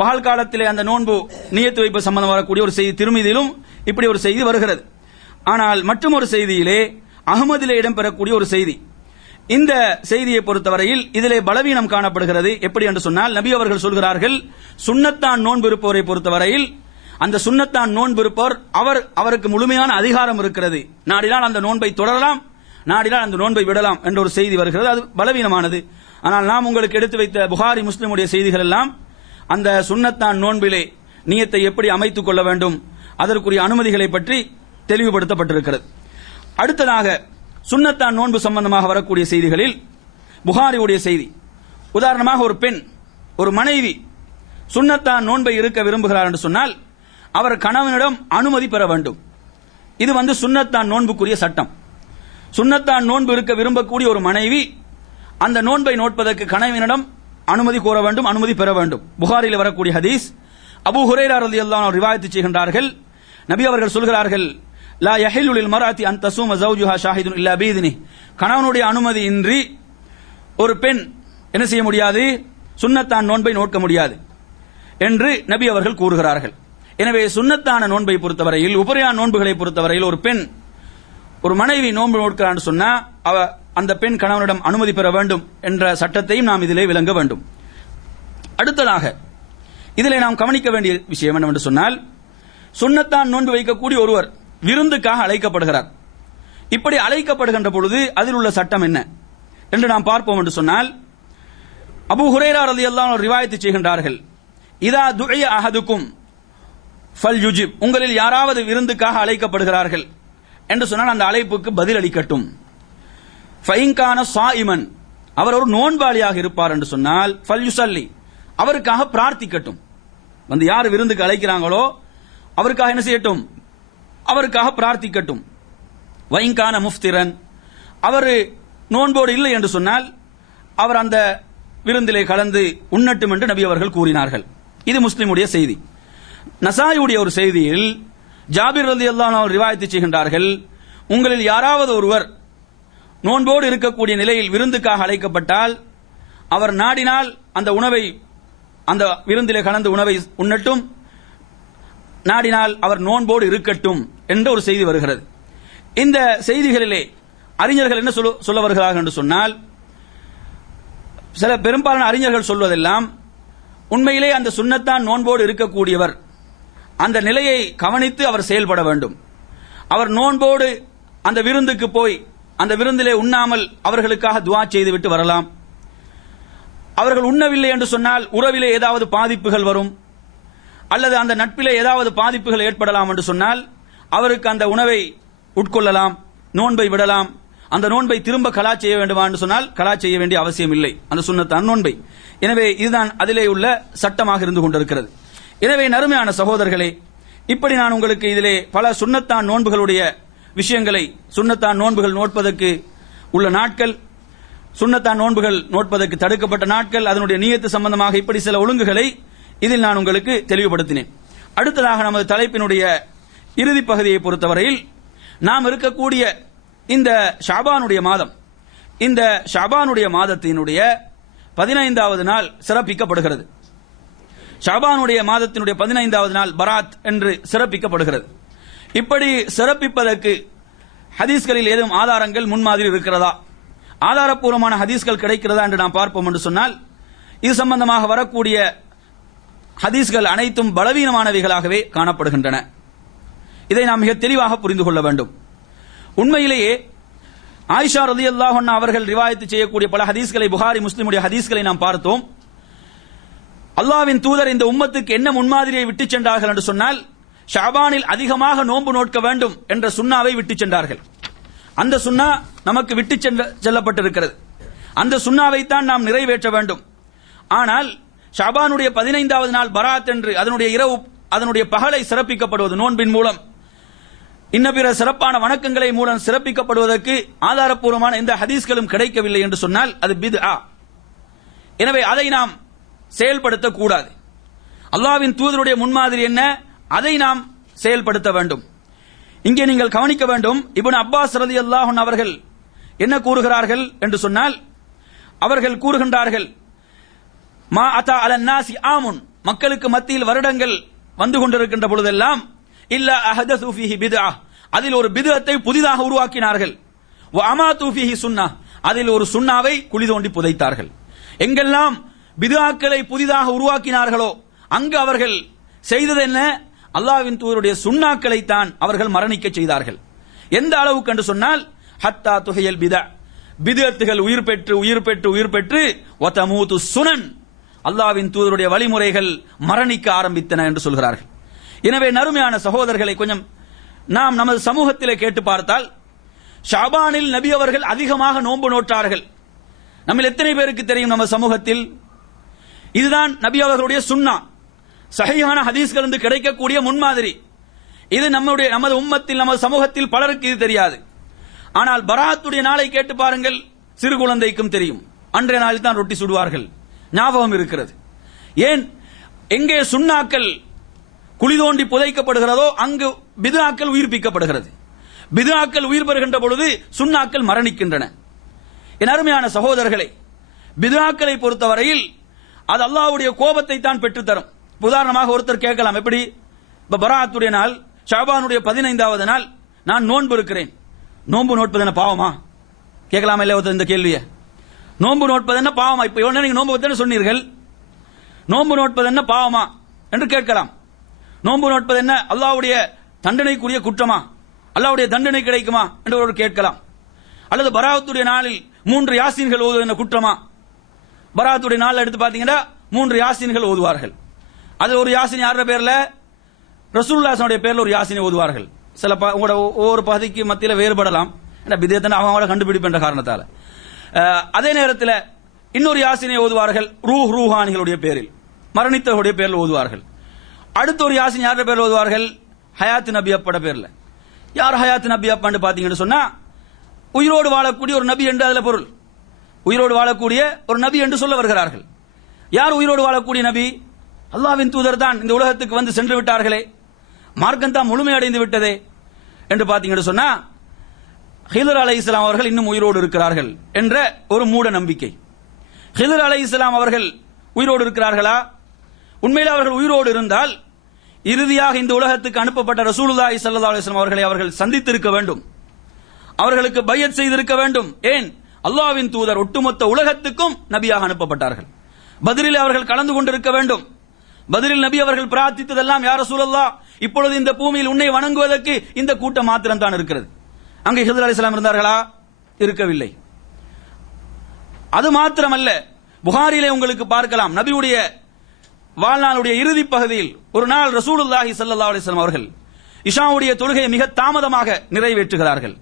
பகல் காலத்திலே அந்த நோன்பு நியத்து வைப்பு சம்பந்தம் வரக்கூடிய ஒரு செய்தி திருமீதியிலும் இப்படி ஒரு செய்தி வருகிறது. ஆனால் மற்றும் ஒரு செய்தியிலே அஹ்மதிலே இடம்பெறக்கூடிய ஒரு செய்தி, இந்த செய்தியை பொறுத்தவரையில் இதிலே பலவீனம் காணப்படுகிறது. எப்படி என்று சொன்னால் நபி அவர்கள் சொல்கிறார்கள், சுன்னத்தான் நோன்பு இருப்பவரை பொறுத்தவரையில் அந்த சுன்னத்தான் நோன்பு இருப்பவர் அவருக்கு முழுமையான அதிகாரம் இருக்கிறது, நாடினால் அந்த நோன்பை தொடரலாம், நாடினால் அந்த நோன்பை விடலாம் என்ற ஒரு செய்தி வருகிறது. அது பலவீனமானது. ஆனால் நாம் உங்களுக்கு எடுத்து வைத்த புகாரி முஸ்லிமுடைய செய்திகள் எல்லாம் அந்த சுன்னத்தான் நோன்பிலே நியத்தை எப்படி அமைத்துக் கொள்ள வேண்டும், அதற்குரிய அனுமதிகளை பற்றி தெளிவுபடுத்தப்பட்டிருக்கிறது. அடுத்ததாக சுன்னத்தான் நோன்பு சம்பந்தமாக வரக்கூடிய செய்திகளில் புகாரியுடைய செய்தி, உதாரணமாக ஒரு பெண், ஒரு மனைவி சுன்னத்தான் நோன்பை இருக்க விரும்புகிறார் என்று சொன்னால் அவர் கணவனிடம் அனுமதி பெற வேண்டும். இது சுன்னத்தான் நோன்புக்குரிய சட்டம். சுன்னத்தான் நோன்பு இருக்க விரும்பக்கூடிய ஒரு மனைவி அந்த நோன்பை நோட்பதற்கு கணவனிடம் அனுமதி கோர வேண்டும், அனுமதி பெற வேண்டும். புகாரில் வரக்கூடிய ஹதீஸ், அபூ ஹுரைரா ரலியல்லாஹு அன்ஹு ரிவாயத்து செய்கின்றார்கள், நபி அவர்கள் சொல்கிறார்கள், லா யஹில்லு லில் மர்அத்தி அன் தஸூம ஸௌஜுஹா ஷாஹிதுன் இல்லா பிஇذنஹி, கணவனுடைய அனுமதி இன்றி ஒரு பெண் என்ன செய்ய முடியாது, சுன்னத்தான் நோன்பை நோக்க முடியாது என்று நபி அவர்கள் கூறுகிறார்கள். எனவே சுன்னத்தான நோன்பை பொறுத்தவரையில், உபரியான நோன்புகளை பொறுத்தவரையில் ஒரு பெண், ஒரு மனைவி நோன்பு நோக்கிறான்னு சொன்னா அந்த பெண் கணவனிடம் அனுமதி பெற வேண்டும் என்ற சட்டத்தையும் நாம் இதிலே விளங்க வேண்டும். அடுத்ததாக இதிலே நாம் கவனிக்க வேண்டிய விஷயம் என்னவென்று சொன்னால், சுன்னத்தான் நோன்பு வைக்கக்கூடிய ஒருவர் விருந்துக்காக அழைக்கப்படுகிறார். இப்படி அழைக்கப்படுகின்ற பொழுது அதில் உள்ள சட்டம் என்ன என்று நாம் பார்ப்போம் என்று சொன்னால், அபூ ஹுரைரா ரலியல்லாஹு அன்ஹு ரிவாயத்து செய்கின்றார்கள், இதா துஇய அஹதுக்கும் ஃபல்யுஜிப், உங்களில் யாராவது விருந்துக்காக அழைக்கப்படுகிறார்கள் என்று சொன்னால் அந்த அழைப்புக்கு பதில் அளிக்கட்டும். ஃபைன்கான சாயிமன், அவர் ஒரு நோன்பாளியாக இருப்பார் என்று சொன்னால் ஃபல்யுஸல்லி, அவருக்காக பிரார்த்திக்கட்டும். யார் விருந்துக்கு அழைக்கிறாங்களோ அவருக்காக என்ன செய்யட்டும், அவருக்காக பிரார்த்திக்கட்டும். வைன்கான முஃப்திரன், அவர் நோன்போடு இல்லை என்று சொன்னால் அவர் அந்த விருந்திலே கலந்து உண்ணட்டும் என்று நபி அவர்கள் கூறினார்கள். இது முஸ்லிமுடைய செய்தி. நசாயியுடைய ஒரு செய்தியில் ஜாபிர் ரலியல்லாஹு அன்ஹு ரிவாயத்து செய்கின்றார்கள், உங்களில் யாராவது ஒருவர் நோன்போடு இருக்கக்கூடிய நிலையில் விருந்துக்காக அழைக்கப்பட்டால் அவர் நாடினால் அந்த உணவை, அந்த விருந்திலே கலந்து உணவை உண்ணட்டும், நாடினால் அவர் நோன்போடு இருக்கட்டும் என்ற ஒரு செய்தி வருகிறது. இந்த செய்திகளிலே அறிஞர்கள் என்ன சொல்ல வருகிறார்கள் என்று சொன்னால், சில பெரும்பாலான அறிஞர்கள் சொல்வதெல்லாம் உண்மையிலே அந்த சுன்னத்தான் நோன்போடு இருக்கக்கூடியவர் அந்த நிலையை கவனித்து அவர் செயல்பட வேண்டும். அவர் நோன்போடு அந்த விருந்துக்கு போய் அந்த விருந்திலே உண்ணாமல் அவர்களுக்காக துஆ செய்துவிட்டு வரலாம். அவர்கள் உண்ணவில்லை என்று சொன்னால் உறவிலே ஏதாவது பாதிப்புகள் வரும், அல்லது அந்த நட்பிலே ஏதாவது பாதிப்புகள் ஏற்படலாம் என்று சொன்னால் அவருக்கு அந்த உணவை உட்கொள்ளலாம், நோன்பை விடலாம். அந்த நோன்பை திரும்ப கலா செய்ய வேண்டுமா என்று சொன்னால் கலா செய்ய வேண்டிய அவசியம் இல்லை, அந்த சுன்னத்தான் நோன்பை. எனவே இதுதான் அதிலே உள்ள சட்டமாக இருந்து கொண்டிருக்கிறது. எனவே நறுமையான சகோதரர்களே, இப்படி நான் உங்களுக்கு இதிலே பல சுன்னத்தான் நோன்புகளுடைய விஷயங்களை, சுன்னத்தான் நோன்புகள் நோட்பதற்கு உள்ள நாட்கள், சுன்னத்தான் நோன்புகள் நோட்பதற்கு தடுக்கப்பட்ட நாட்கள், அதனுடைய நியத்து சம்பந்தமாக இப்படி சில ஒழுங்குகளை இதில் நான் உங்களுக்கு தெளிவுபடுத்தினேன். அடுத்ததாக நமது தலைப்பினுடைய இறுதி பகுதியை பொறுத்தவரையில் நாம் இருக்கக்கூடிய இந்த ஷாபானுடைய மாதம், இந்த ஷாபானுடைய மாதத்தினுடைய 15வது நாள் சிறப்பிக்கப்படுகிறது. ஷாபானுடைய மாதத்தினுடைய 15வது நாள் பராத் என்று சிறப்பிக்கப்படுகிறது. இப்படி சிறப்பிப்பதற்கு ஹதீஸ்களில் ஏதும் ஆதாரங்கள் முன்மாதிரி இருக்கிறதா, ஆதாரப்பூர்வமான ஹதீஸ்கள் கிடைக்கிறதா என்று நாம் பார்ப்போம் என்று சொன்னால், இது சம்பந்தமாக வரக்கூடிய ஹதீஸ்கள் அனைத்தும் பலவீனமானவைகளாகவே காணப்படுகின்றன. இதை நாம் மிக தெளிவாக புரிந்து கொள்ள வேண்டும். உண்மையிலேயே ஆயிஷா ரலியல்லாஹு அன்ஹா அவர்கள் ரிவாயத்து செய்யக்கூடிய பல ஹதீஸ்களை, புகாரி முஸ்லிமுடைய ஹதீஸ்களை நாம் பார்த்தோம். அல்லாஹ்வின் தூதர் இந்த உம்மத்துக்கு என்ன முன்மாதிரியை விட்டுச் சென்றார்கள் என்று சொன்னால், ஷாபானில் அதிகமாக நோன்பு நோட்க வேண்டும் என்ற சுன்னாவை விட்டுச் சென்றார்கள். அந்த சுன்னா நமக்கு விட்டு செல்லப்பட்டிருக்கிறது. அந்த சுன்னாவைத்தான் நாம் நிறைவேற்ற வேண்டும். ஆனால் ஷாபானுடைய 15வது நாள் பராத் என்று அதனுடைய இரவு, அதனுடைய பகலை சிறப்பிக்கப்படுவது நோன்பின் மூலம், இன்ன பிற சிறப்பான வணக்கங்களை மூலம் சிறப்பிக்கப்படுவதற்கு ஆதாரப்பூர்வமான எந்த ஹதீஸ்களும் கிடைக்கவில்லை என்று சொன்னால் அது பித்ஆ. எனவே அதை நாம் செயல்படுத்தக்கூடாது. அல்லாஹ்வின் தூதருடைய முன்மாதிரி என்ன, அதை நாம் செயல்படுத்த வேண்டும். இங்கே நீங்கள் கவனிக்க வேண்டும், இப்னு அப்பாஸ் ரலியல்லாஹு அன்ஹு அவர்கள் என்ன கூறுகிறார்கள் என்று சொன்னால், அவர்கள் கூறுகின்றார்கள், மா அத்தா அலன் நாசி ஆமுன், மக்களுக்கு மத்தியில் வருடங்கள் வந்து கொண்டிருக்கின்ற பொழுதெல்லாம் இல்ல அஹதஸு ஃபீஹி பித்ஆ, அதில் ஒரு பித்அத்தை புதிதாக உருவாக்கினார்கள். வ அமாது ஃபீஹி சுன்னah, அதில் ஒரு சுன்னாவை குழி தோண்டி புதைத்தார்கள். எங்கெல்லாம் பித்ஆக்களை புதிதாக உருவாக்கினார்களோ அங்கு அவர்கள் செய்தது என்ன, அல்லாஹ்வின் தூதருடைய சுன்னாக்களை தான் அவர்கள் மரணிக்க செய்தார்கள். எந்த அளவுக்கு என்று சொன்னால், ஹத்தா துஹியல் பிதா, பித்அத்துகள் உயிர் பெற்று உயிர் பெற்று உயிர் பெற்று வதமூது சுனன், அல்லாஹ்வின் தூதருடைய வழிமுறைகள் மரணிக்க ஆரம்பித்தன என்று சொல்கிறார்கள். எனவே நறுமையான சகோதரர்களை, கொஞ்சம் நாம் நமது சமூகத்திலே கேட்டு பார்த்தால், ஷாபானில் நபி அவர்கள் அதிகமாக நோன்பு நோற்றார்கள். நம்ம எத்தனை பேருக்கு தெரியும் நமது சமூகத்தில்? இதுதான் நபி அவர்களுடைய சுன்னா, சஹீஹான ஹதீஸ்கள் இருந்து கிடைக்கக்கூடிய முன்மாதிரி. இது நமது உம்மத்தில், நமது சமூகத்தில் பலருக்கு இது தெரியாது. ஆனால் பராத்துடைய நாளை கேட்டு பாருங்கள், சிறு குழந்தைக்கும் தெரியும். அன்றைய நாளில் தான் ரொட்டி சுடுவார்கள், ஞாபகம் இருக்கிறது. ஏன், எங்கே சுன்னாக்கள் குழி தோண்டி புதைக்கப்படுகிறதோ அங்கு பித்ஆக்கள் உயிர்ப்பிக்கப்படுகிறது. பித்ஆக்கள் உயிர் பெறுகின்ற பொழுது சுன்னாக்கள் மரணிக்கின்றன. என் அருமையான சகோதரர்களை, பித்ஆக்களை பொறுத்தவரையில் அது அல்லாஹ்வுடைய கோபத்தை தான் பெற்றுத்தரும். உதாரணமாக ஒருத்தர் கேட்கலாம், எப்படி, பராத்துடைய நாள், ஷாபானுடைய 15வது நாள், நான் நோன்பு இருக்கிறேன், நோன்பு நோட்பது என்ன பாவமா? கேட்கலாமா இல்லையா ஒருத்தர் இந்த கேள்வியை? நோன்பு நோட்பது என்ன பாவமா? இப்ப நீங்க நோன்பு வைத்தேன்னு சொன்னீர்கள், நோன்பு நோட்பது என்ன பாவமா என்று கேட்கலாம். நோன்பு நோட்பது என்ன அல்லாஹ்வுடைய தண்டனைக்குரிய குற்றமா, அல்லாஹ்வுடைய தண்டனை கிடைக்குமா என்று ஒரு கேட்கலாம். அல்லது பராத்துடைய நாளில் 3 யாசீன்கள் ஓதுவது என்ன குற்றமா? பராத்துடைய நாள் எடுத்து பாத்தீங்கன்னா 3 யாசீன்கள் ஓதுவார்கள். அது ஒரு யாசின் யார பேர்ல, ரசூலுல்லாஹ்வுடைய பேர்ல ஒரு யாசினை ஓதுவார்கள். சில உங்களோட ஒவ்வொரு பகுதிக்கு மத்தியில வேறுபடலாம், பிதத்தை அவங்கள கண்டுபிடிப்பென்ற காரணத்தால. அதே நேரத்தில் இன்னொரு யாசினை ஓதுவார்கள் ரூஹானிகளுடைய பேரில், மரணித்தவருடைய பேரில் ஓதுவார்கள். அடுத்த ஒரு யாசின் யார பேர்ல ஓதுவார்கள், ஹயாத் நபி அப்பட பேர்ல. யார் ஹயாத் நபி அப்பான்னு பாத்தீங்கன்னு சொன்னா, உயிரோடு வாழக்கூடிய ஒரு நபி என்று அதுல பொருள். உயிரோடு வாழக்கூடிய ஒரு நபி என்று சொல்ல வருகிறார்கள். யார் உயிரோடு வாழக்கூடிய நபி? அல்லாஹ்வின் தூதர் தான் இந்த உலகத்துக்கு வந்து சென்று விட்டார்களே, மார்க்கம் தான் முழுமையடைந்து விட்டதே என்று பாத்தீங்கன்னு சொன்னா, ஹிதர் அலைஹிஸ்ஸலாம் அவர்கள் இன்னும் உயிரோடு இருக்கிறார்கள் என்ற ஒரு மூட நம்பிக்கை. ஹிதர் அலைஹிஸ்ஸலாம் அவர்கள் உயிரோடு இருக்கிறார்களா? உண்மையில் அவர்கள் உயிரோடு இருந்தால் இறுதியாக இந்த உலகத்துக்கு அனுப்பப்பட்ட ரசூலுல்லாஹி ஸல்லல்லாஹு அலைஹி வஸல்லம் அவர்களை அவர்கள் சந்தித்திருக்க வேண்டும். அவர்களுக்கு பையத் செய்திருக்க வேண்டும். ஏன்? அல்லாஹ்வின் தூதர் ஒட்டுமொத்த உலகத்துக்கும் நபியாக அனுப்பப்பட்டார்கள். பத்ரில் அவர்கள் கலந்து கொண்டிருக்க வேண்டும். பத்ரில் நபி அவர்கள் பிரார்த்தித்ததெல்லாம், யா ரசூலல்லாஹ், இப்பொழுது இந்த பூமியில் உன்னை வணங்குவதற்கு இந்த கூட்டம் மாத்திரம் தான் இருக்கிறது. அங்கே ஹிதர் அலைஹிஸ்ஸலாம் இருந்தார்களா? இருக்கவில்லை. அது மாத்திரமல்ல, புகாரிலே உங்களுக்கு பார்க்கலாம், நபியுடைய வாழ்நாளுடைய இறுதி பகுதியில் ஒரு நாள் ரசூலுல்லாஹி ஸல்லல்லாஹு அலைஹி வஸல்லம் அவர்கள் இஷாவுடைய தொழுகையை மிக தாமதமாக நிறைவேற்றுகிறார்கள்.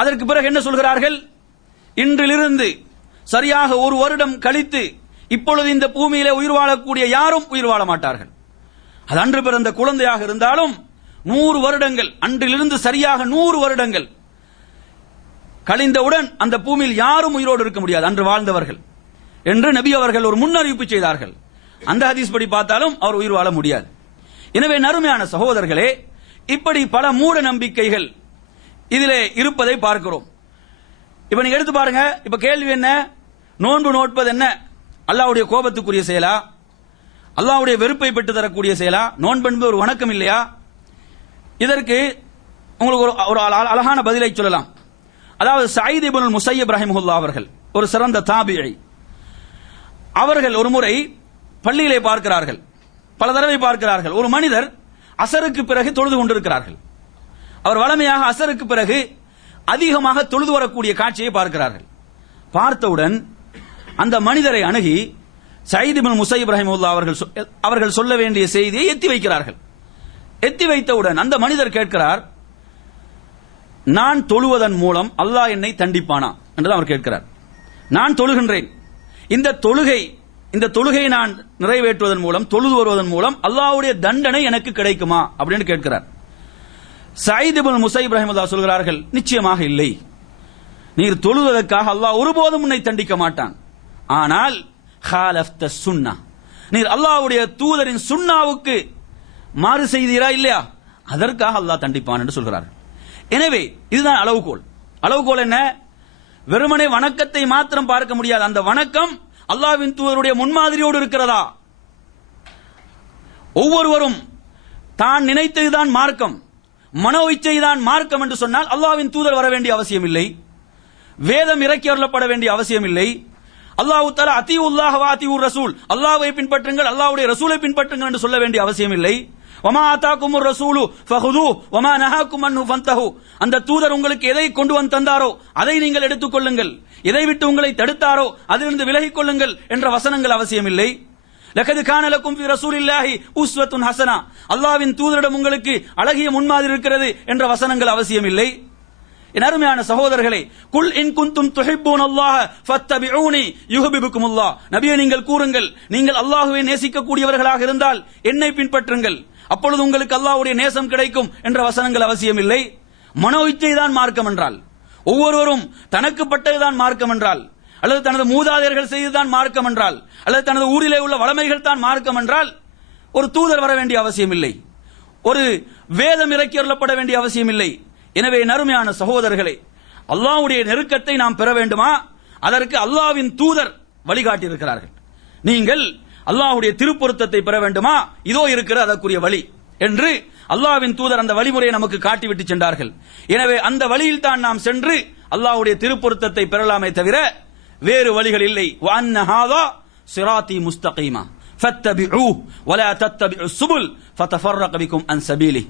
அதற்கு பிறகு என்ன சொல்கிறார்கள்? இன்றிலிருந்து சரியாக ஒரு வருடம் கழித்து இப்பொழுது இந்த பூமியிலே உயிர் வாழக்கூடிய யாரும் உயிர் வாழ மாட்டார்கள். அது அன்று பிறந்த குழந்தையாக இருந்தாலும் 100 வருடங்கள், அன்றிலிருந்து சரியாக 100 வருடங்கள் கழிந்தவுடன் அந்த பூமியில் யாரும் உயிரோடு இருக்க முடியாது, அன்று வாழ்ந்தவர்கள் என்று நபி அவர்கள் ஒரு முன்னறிவிப்பு செய்தார்கள். அந்த ஹதீஸ் படி பார்த்தாலும் அவர் உயிர் வாழ முடியாது. எனவே நறுமையான சகோதரர்களே, இப்படி பல மூட நம்பிக்கைகள் இதிலே இருப்பதை பார்க்கிறோம். இப்ப நீங்க எடுத்து பாருங்க. இப்ப கேள்வி என்ன? நோன்பு நோட்பது என்ன அல்லாஹ்வுடைய கோபத்துக்குரிய செயலா? அல்லாஹ்வுடைய வெறுப்பை பெற்று தரக்கூடிய செயலா? நோன்பு என்பது ஒரு வணக்கம் இல்லையா? இதற்கு உங்களுக்கு ஒரு அழகான பதிலை சொல்லலாம். அதாவது சயீத் இப்னுல் முஸய்யிப் ரஹிமஹுல்லாஹ் அவர்கள் ஒரு சிறந்த தாபிஈ. அவர்கள் ஒரு முறை பள்ளியிலே பார்க்கிறார்கள், பல தடவை பார்க்கிறார்கள், ஒரு மனிதர் அசருக்கு பிறகு தொழுது கொண்டிருக்கிறார்கள். அவர் வளமையாக அசருக்கு பிறகு அதிகமாக தொழுது வரக்கூடிய காட்சியை பார்க்கிறார்கள். பார்த்தவுடன் அந்த மனிதரை அணுகி சயீத் இப்னுல் முஸய்யிப் ரஹிமஹுல்லாஹ் அவர்கள் சொல்ல வேண்டிய செய்தியை எத்தி வைக்கிறார்கள். எத்தி வைத்தவுடன் அந்த மனிதர் கேட்கிறார், நான் தொழுவதன் மூலம் அல்லாஹ் என்னை தண்டிப்பானா என்று அவர் கேட்கிறார். நான் தொழுகின்றேன், இந்த தொழுகை நான் நிறைவேற்றுவதன் மூலம், தொழுது வருவதன் மூலம் அல்லாஹ்வுடைய தண்டனை எனக்கு கிடைக்குமா அப்படின்னு கேட்கிறார். சயீத் இப்னுல் முஸய்யிப் ரஹிமஹுல்லாஹ் சொல்கிறார்கள், நிச்சயமாக இல்லை. நீர் தொழுவதற்காக அல்லாஹ் ஒருபோதும் உன்னை தண்டிக்க மாட்டான். ஆனால் ஹாலஃப்த சுன்னா, நீர் அல்லாஹ்வுடைய தூதரின் சுன்னாவுக்கு மாறு செய்தீரா இல்லையா, அதற்காக அல்லாஹ் தண்டிப்பான் என்று சொல்கிறார். எனவே இதுதான் அளவுகோல். அளவுகோல் என்ன? வெறுமனே வணக்கத்தை மாத்திரம் பார்க்க முடியாது. அந்த வணக்கம் அல்லாஹ்வின் தூதருடைய முன்மாதிரியோடு இருக்கிறதா? ஒவ்வொருவரும் தான் நினைத்ததுதான் மார்க்கம், மனோ இச்சைதான் மார்க்கம் என்று சொன்னால் அல்லாஹ்வின் தூதர் வர வேண்டிய அவசியம் இல்லை, வேதம் இறக்கி அருளப்பட வேண்டிய அவசியம் இல்லை. அல்லாஹ் தஆலா அத்தீஉல்லாஹ் வ அத்தீஉர் ரசூல், அல்லாஹ்வை பின்பற்றுங்கள், அல்லாஹ்வுடைய ரசூலை பின்பற்றுங்கள் என்று சொல்ல வேண்டிய அவசியம் இல்லை. வமா ஆதாகுமுர் ரசூலு ஃபஹுது வமா நஹாகும் அன்ஹு ஃபந்தஹு, அந்த தூதர் உங்களுக்கு எதை கொண்டு வந்து தந்தாரோ அதை நீங்கள் எடுத்துக் கொள்ளுங்கள், எதை விட்டு உங்களை தடுத்தாரோ அதிலிருந்து விலகிக் கொள்ளுங்கள் என்ற வசனங்கள் அவசியம் இல்லை. லகத் கான லகும் ஃபீ ரசூலில்லாஹி உஸ்வத்துன் ஹஸனா, அல்லாஹ்வின் தூதரிடம் உங்களுக்கு அழகிய முன்மாதிரி இருக்கிறது என்ற வசனங்கள் அவசியம் இல்லை. என் அருமையான சகோதரர்களே, குல் இன் குன்தும் துஹிப்பூனல்லாஹ ஃபத்தபிஊனி யுஹிப்புக்குமுல்லாஹ், நபியே நீங்கள் கூறுங்கள், நீங்கள் அல்லாஹ்வை நேசிக்கக்கூடியவர்களாக இருந்தால் என்னை பின்பற்றுங்கள், அப்பொழுது உங்களுக்கு அல்லாஹ்வுடைய நேசம் கிடைக்கும் என்ற வசனங்கள் அவசியம் இல்லை. மனோ இச்சை தான் மார்க்கம் என்றால், ஒவ்வொருவரும் தனக்கு பட்டதுதான் மார்க்கம் என்றால், அல்லது தனது மூதாதையர்கள் செய்துதான் மார்க்கம் என்றால், அல்லது தனது ஊரிலே உள்ள வளமைகள் தான் மார்க்கம் என்றால் ஒரு தூதர் வர வேண்டிய அவசியம் இல்லை, ஒரு வேதம் இறக்கி அருளப்பட வேண்டிய அவசியம் இல்லை. எனவே நறுமையான சகோதரர்களே, அல்லாஹ்வுடைய நெருக்கத்தை நாம் பெற வேண்டுமா? அதற்கு அல்லாஹ்வின் தூதர் வழிகாட்டி இருக்கிறார்கள். நீங்கள் அல்லாஹ்வுடைய திருப்பொருத்தத்தை பெற வேண்டுமா? இதோ இருக்கிற அதற்குரிய வழி என்று அல்லாஹ்வின் தூதர் அந்த வழிமுறையை நமக்கு காட்டிவிட்டு சென்றார்கள். எனவே அந்த வழியில் தான் நாம் சென்று அல்லாஹ்வுடைய திருப்பொருத்தத்தை பெறலாமே தவிர வேறு வழிகள் இல்லை. வஅன்ன ஹாதா சிராத்தி முஸ்தகீமா ஃபத்தபிஊ வலா தத்தபிஉஸ் சுபுல் ஃபதஃபர்ரக பிகும் அன் சபீலி.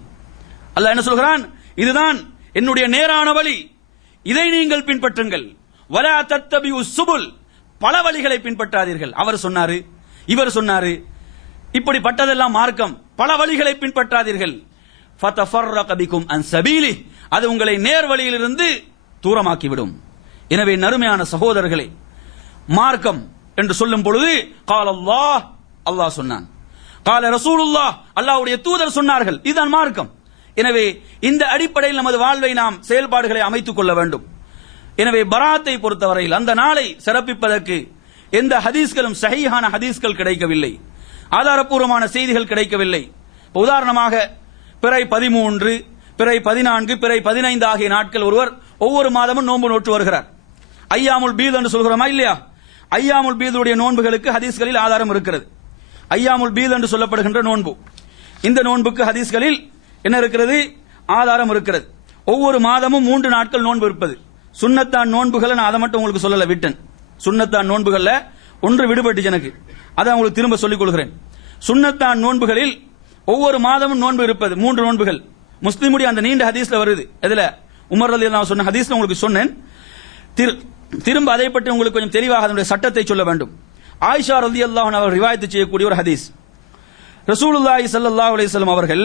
அல்லாஹ் என்ன சொல்கிறான்? இதுதான் என்னுடைய நேரான வழி, இதை நீங்கள் பின்பற்றுங்கள். வலா தத்தபிஉஸ் சுபுல், பல வழிகளை பின்பற்றாதீர்கள். அவர் சொன்னாரு, இவர் சொன்னாரு, இப்படிப்பட்டதெல்லாம் மார்க்கம், பல வழிகளை பின்பற்றாதீர்கள். ஃபதஃபர்ரக பிகும் அன் சபீலி, அது உங்களை நேர் வழியிலிருந்து தூரமாக்கிவிடும். எனவே நறுமையான சகோதரர்களே, மார்க்கம் என்று சொல்லும் பொழுது கால அல்லாஹ், அல்லாஹ் சொன்னான், கால ரசூலுல்லாஹ், அல்லாஹ்வுடைய தூதர் சொன்னார்கள், இதுதான் மார்க்கம். எனவே இந்த அடிப்படையில் நமது வாழ்வை நாம் செயல்பாடுகளை அமைத்துக் கொள்ள வேண்டும். எனவே பராத்தை பொறுத்தவரையில் அந்த நாளை சிறப்பிப்பதற்கு எந்த ஹதீஸ்களும் சஹீஹான ஹதீஸ்கள் கிடைக்கவில்லை, ஆதாரப்பூர்வமான செய்திகள் கிடைக்கவில்லை. உதாரணமாக பிறை 13, பிறை 14, பிறை 15 ஆகிய நாட்கள் ஒருவர் ஒவ்வொரு மாதமும் நோன்பு நோற்று வருகிறார். ஐயாமுல் பீத் என்று சொல்கிறோமா இல்லையா? ஐயாமுல் பீதுடைய நோன்புகளுக்கு ஹதீஸ்களில் ஆதாரம் இருக்கிறது. ஐயாமுல் பீத் என்று சொல்லப்படுகின்ற நோன்பு, இந்த நோன்புக்கு ஹதீஸ்களில் என்ன இருக்கிறது? ஆதாரம் இருக்கிறது. ஒவ்வொரு மாதமும் 3 நாட்கள் நோன்பு இருப்பது. சுன்னத்தான் நோன்புகளை நான் அதை மட்டும் உங்களுக்கு சொல்லல விட்டேன். சுன்னத்தான் நோன்புகள்ல ஒன்று விடுபட்டு எனக்கு அதை உங்களுக்கு திரும்ப சொல்லிக் கொள்கிறேன். சுன்னத்தான் நோன்புகளில் ஒவ்வொரு மாதமும் நோன்பு இருப்பது 3 நோன்புகள். முஸ்லிமுடைய அந்த நீண்ட ஹதீஸ்ல வருது. இதுல உமர் ரலியல்லாஹு சொன்ன ஹதீஸ்ல உங்களுக்கு சொன்னேன். திரும்ப அதை பற்றி உங்களுக்கு கொஞ்சம் தெளிவாக அதனுடைய சட்டத்தை சொல்ல வேண்டும். ஆயிஷா ரலியல்லாஹு அன்ஹா அவர் ரிவாயத் செய்யக்கூடிய ஒரு ஹதீஸ். ரசூலுல்லாஹி ஸல்லல்லாஹு அலைஹி வஸல்லம் அவர்கள்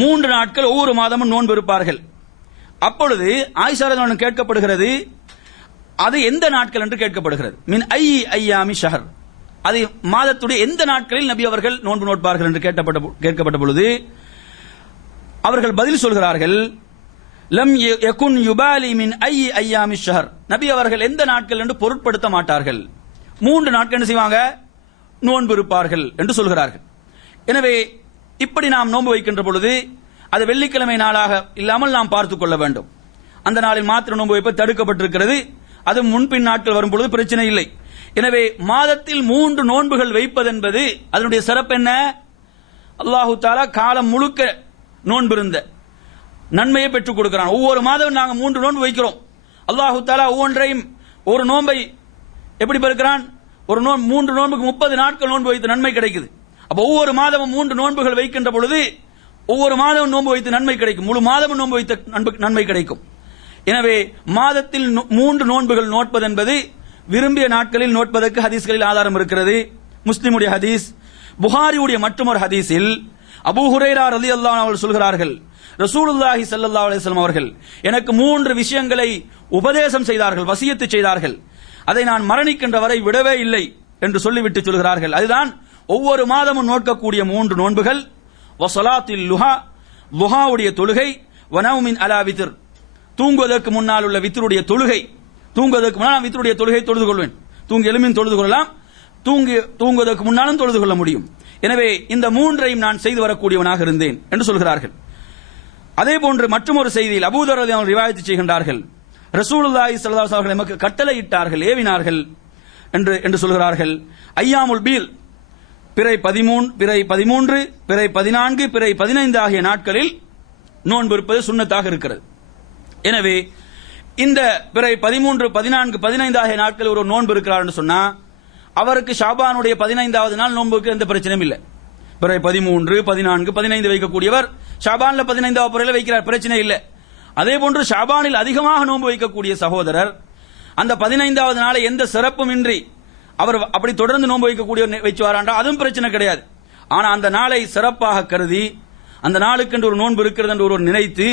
3 நாட்கள் ஒவ்வொரு மாதமும் நோன்பு இருப்பார்கள். அப்பொழுது ஆயிஷா ரலியல்லாஹு அன்ஹா கேட்கப்படுகிறது, அது எந்த நாட்கள் என்று கேட்கப்படுகிறது. மின் ஐயாமி ஷஹர், அது மாதத்துடைய எந்த நாட்களில் நபி அவர்கள் நோன்பு நோட்பார்கள் என்று கேட்கப்பட்ட பொழுது அவர்கள் பதில் சொல்கிறார்கள், லம் யகுன் யுபாலி மின் ஐயாமி ஷஹர், நபி அவர்கள் எந்த நாட்கள் என்று பொருட்படுத்த மாட்டார்கள். 3 நாட்கள் என்ன செய்வாங்க, நோன்பு இருப்பார்கள் என்று சொல்கிறார்கள். எனவே இப்படி நாம் நோன்பு வைக்கின்ற பொழுது அது வெள்ளிக்கிழமை நாளாக இல்லாமல் நாம் பார்த்துக் கொள்ள வேண்டும். அந்த நாளில் மாத்திரம் நோன்பு வைப்பது தடுக்கப்பட்டிருக்கிறது. அது முன்பின் நாட்கள் வரும் பொழுது பிரச்சனை இல்லை. எனவே மாதத்தில் 3 நோன்புகள் வைப்பது என்பது அதனுடைய சிறப்பு என்ன? அல்லாஹு தஆலா காலம் முழுக்க நோன்பிருந்த நன்மையை பெற்றுக் கொடுக்கிறான். ஒவ்வொரு மாதமும் நாங்கள் 3 நோன்பு வைக்கிறோம். அல்லாஹு தஆலா ஒவ்வொன்றையும் ஒரு நோன்பை எப்படி பெருக்கிறான்? ஒரு 3 நோன்புக்கு 30 நாட்கள் நோன்பு வைத்து நன்மை கிடைக்குது. அப்ப ஒவ்வொரு மாதமும் 3 நோன்புகள் வைக்கின்ற பொழுது ஒவ்வொரு மாதமும் நோன்பு வைத்து நன்மை கிடைக்கும். முழு மாதமும் நோன்பு வைத்த நன்மை கிடைக்கும். எனவே மாதத்தில் 3 நோன்புகள் நோட்பது என்பது விரும்பிய நாட்களில் நோட்பதற்கு ஹதீஸ்களில் ஆதாரம் இருக்கிறது. முஸ்லிமுடைய ஹதீஸ், புகாரியுடைய மற்றொரு ஹதீஸில் அபூ ஹுரைரா ரலியல்லாஹு அன்ஹு அவர்கள் சொல்கிறார்கள், ரசூலுல்லாஹி ஸல்லல்லாஹு அலைஹி வஸல்லம் அவர்கள் எனக்கு 3 விஷயங்களை உபதேசம் செய்தார்கள், வசியத்து செய்தார்கள். அதை நான் மரணிக்கின்ற வரை விடவே இல்லை என்று சொல்லிவிட்டு சொல்கிறார்கள். அதுதான் ஒவ்வொரு மாதமும் நோக்கக்கூடிய 3 நோன்புகள். வஸலாத்தில் லுஹா, லுஹாவுடைய தொழுகை, வனௌமின் அலா வித்ர், தூங்குவதற்கு முன்னால் உள்ள வித்ருடைய தொழுகை. தூங்குவதற்கு முன்னால் நான் வித்ருடைய தொழுகை தொழுது கொள்வேன். தூங்கி எழுமின் தொழுது கொள்ளலாம், தூங்குவதற்கு முன்னாலும் தொழுது கொள்ள முடியும். எனவே இந்த 3ஐயும் நான் செய்து வரக்கூடியவனாக இருந்தேன் என்று சொல்கிறார்கள். அதே போன்று மற்றொரு செய்தியில் அபூ தர் ரலியல்லாஹு அன்ஹு ரிவாயத் செய்கின்றார்கள், ரசூலுல்லாஹி ஸல்லல்லாஹு அலைஹி வஸல்லம் நமக்கு கட்டளை இட்டார்கள், ஏவினார்கள் என்று சொல்கிறார்கள். ஐயாமுல் பீல், பிறை 13, பிறை 14, பிறை 15 ஆகிய நாட்களில் நோன்பு இருப்பது சுன்னத்தாக இருக்கிறது. எனவே இந்த பிறை 13, 14, 15 ஆகிய நாட்களில் ஒரு நோன்பு இருக்கிறார் என்று சொன்னா அவருக்கு ஷாபானுடைய 15வது நாள் நோன்புக்கு எந்த பிரச்சனையும் இல்லை. பிறை 13, 14, 15 வைக்கக்கூடியவர் ஷாபான்ல 15வது பிறையில வைக்கிறார், பிரச்சனை இல்லை. அதே போன்று ஷாபானில் அதிகமாக நோன்பு வைக்கக்கூடிய சகோதரர் அந்த 15வது நாளை எந்த சிறப்பும் இன்றி அவர் அப்படி தொடர்ந்து நோன்பு வைக்கக்கூடிய வச்சு வராண்டா அதுவும் பிரச்சனை கிடையாது. ஆனா அந்த நாளை சிறப்பாக கருதி அந்த நாளுக்கு என்று ஒரு நோன்பு இருக்கிறது என்று ஒருவர் நினைத்து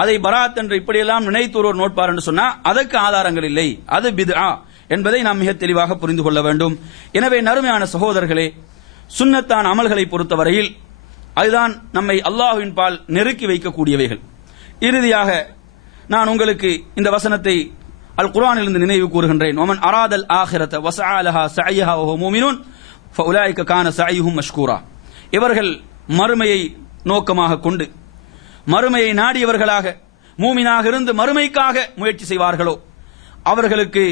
அதை பராத் என்று இப்படியெல்லாம் நினைத்து ஒருவர் நோட்பார் என்று சொன்னா அதற்கு ஆதாரங்கள் இல்லை, அது பித்ஆ என்பதை நாம் மிக தெளிவாக புரிந்து கொள்ள வேண்டும். எனவே நறுமையான சகோதரர்களே, சுன்னத்தான அமல்களை பொறுத்தவரையில் அதுதான் நம்மை அல்லாஹ்வின் பால் நெருக்கி வைக்கக்கூடியவைகள். இறுதியாக நான் உங்களுக்கு இந்த வசனத்தை அல் குர்ஆனிலிருந்து நினைவு கூறுகின்றேன். வமன் அராதல் ஆகிரத வஸஆ லஹா ஸஅய்ஹா வஹுவ முஃமினூன் ஃபஉலாயிக கான ஸஅய்ஹும் மஷ்கூரா. இவர்கள் மறுமையை நோக்கமாக கொண்டு மறுமையை நாடியவர்களாக மூமினாக இருந்து மறுமைக்காக முயற்சி செய்வார்களோ அவர்களுக்கு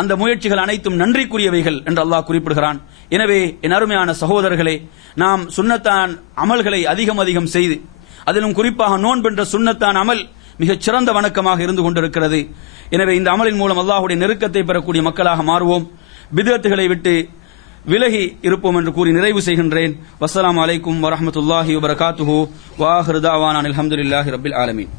அந்த முயற்சிகள் அனைத்தும் நன்றிக்குரியவைகள் என்று அல்லாஹ் குறிப்பிடுகிறான். எனவே என் அருமையான சகோதரர்களே, நாம் சுன்னத்தான் அமல்களை அதிகம் செய்து அதிலும் குறிப்பாக நோன்பென்ற சுன்னத்தான் அமல் மிகச் சிறந்த வணக்கமாக இருந்து கொண்டிருக்கிறது. எனவே இந்த அமலின் மூலம் அல்லாஹ்வுடைய நெருக்கத்தை பெறக்கூடிய மக்களாக மாறுவோம், பித்அத்துகளை விட்டு விலகி இருப்போம் என்று கூறி நிறைவு செய்கின்றேன். வஸ்ஸலாமு அலைக்கும் வரஹ்மத்துல்லாஹி வபரகாத்துஹு வ ஆகிரு தஅவானா அல்ஹம்துலில்லாஹி ரப்பில் ஆலமீன்.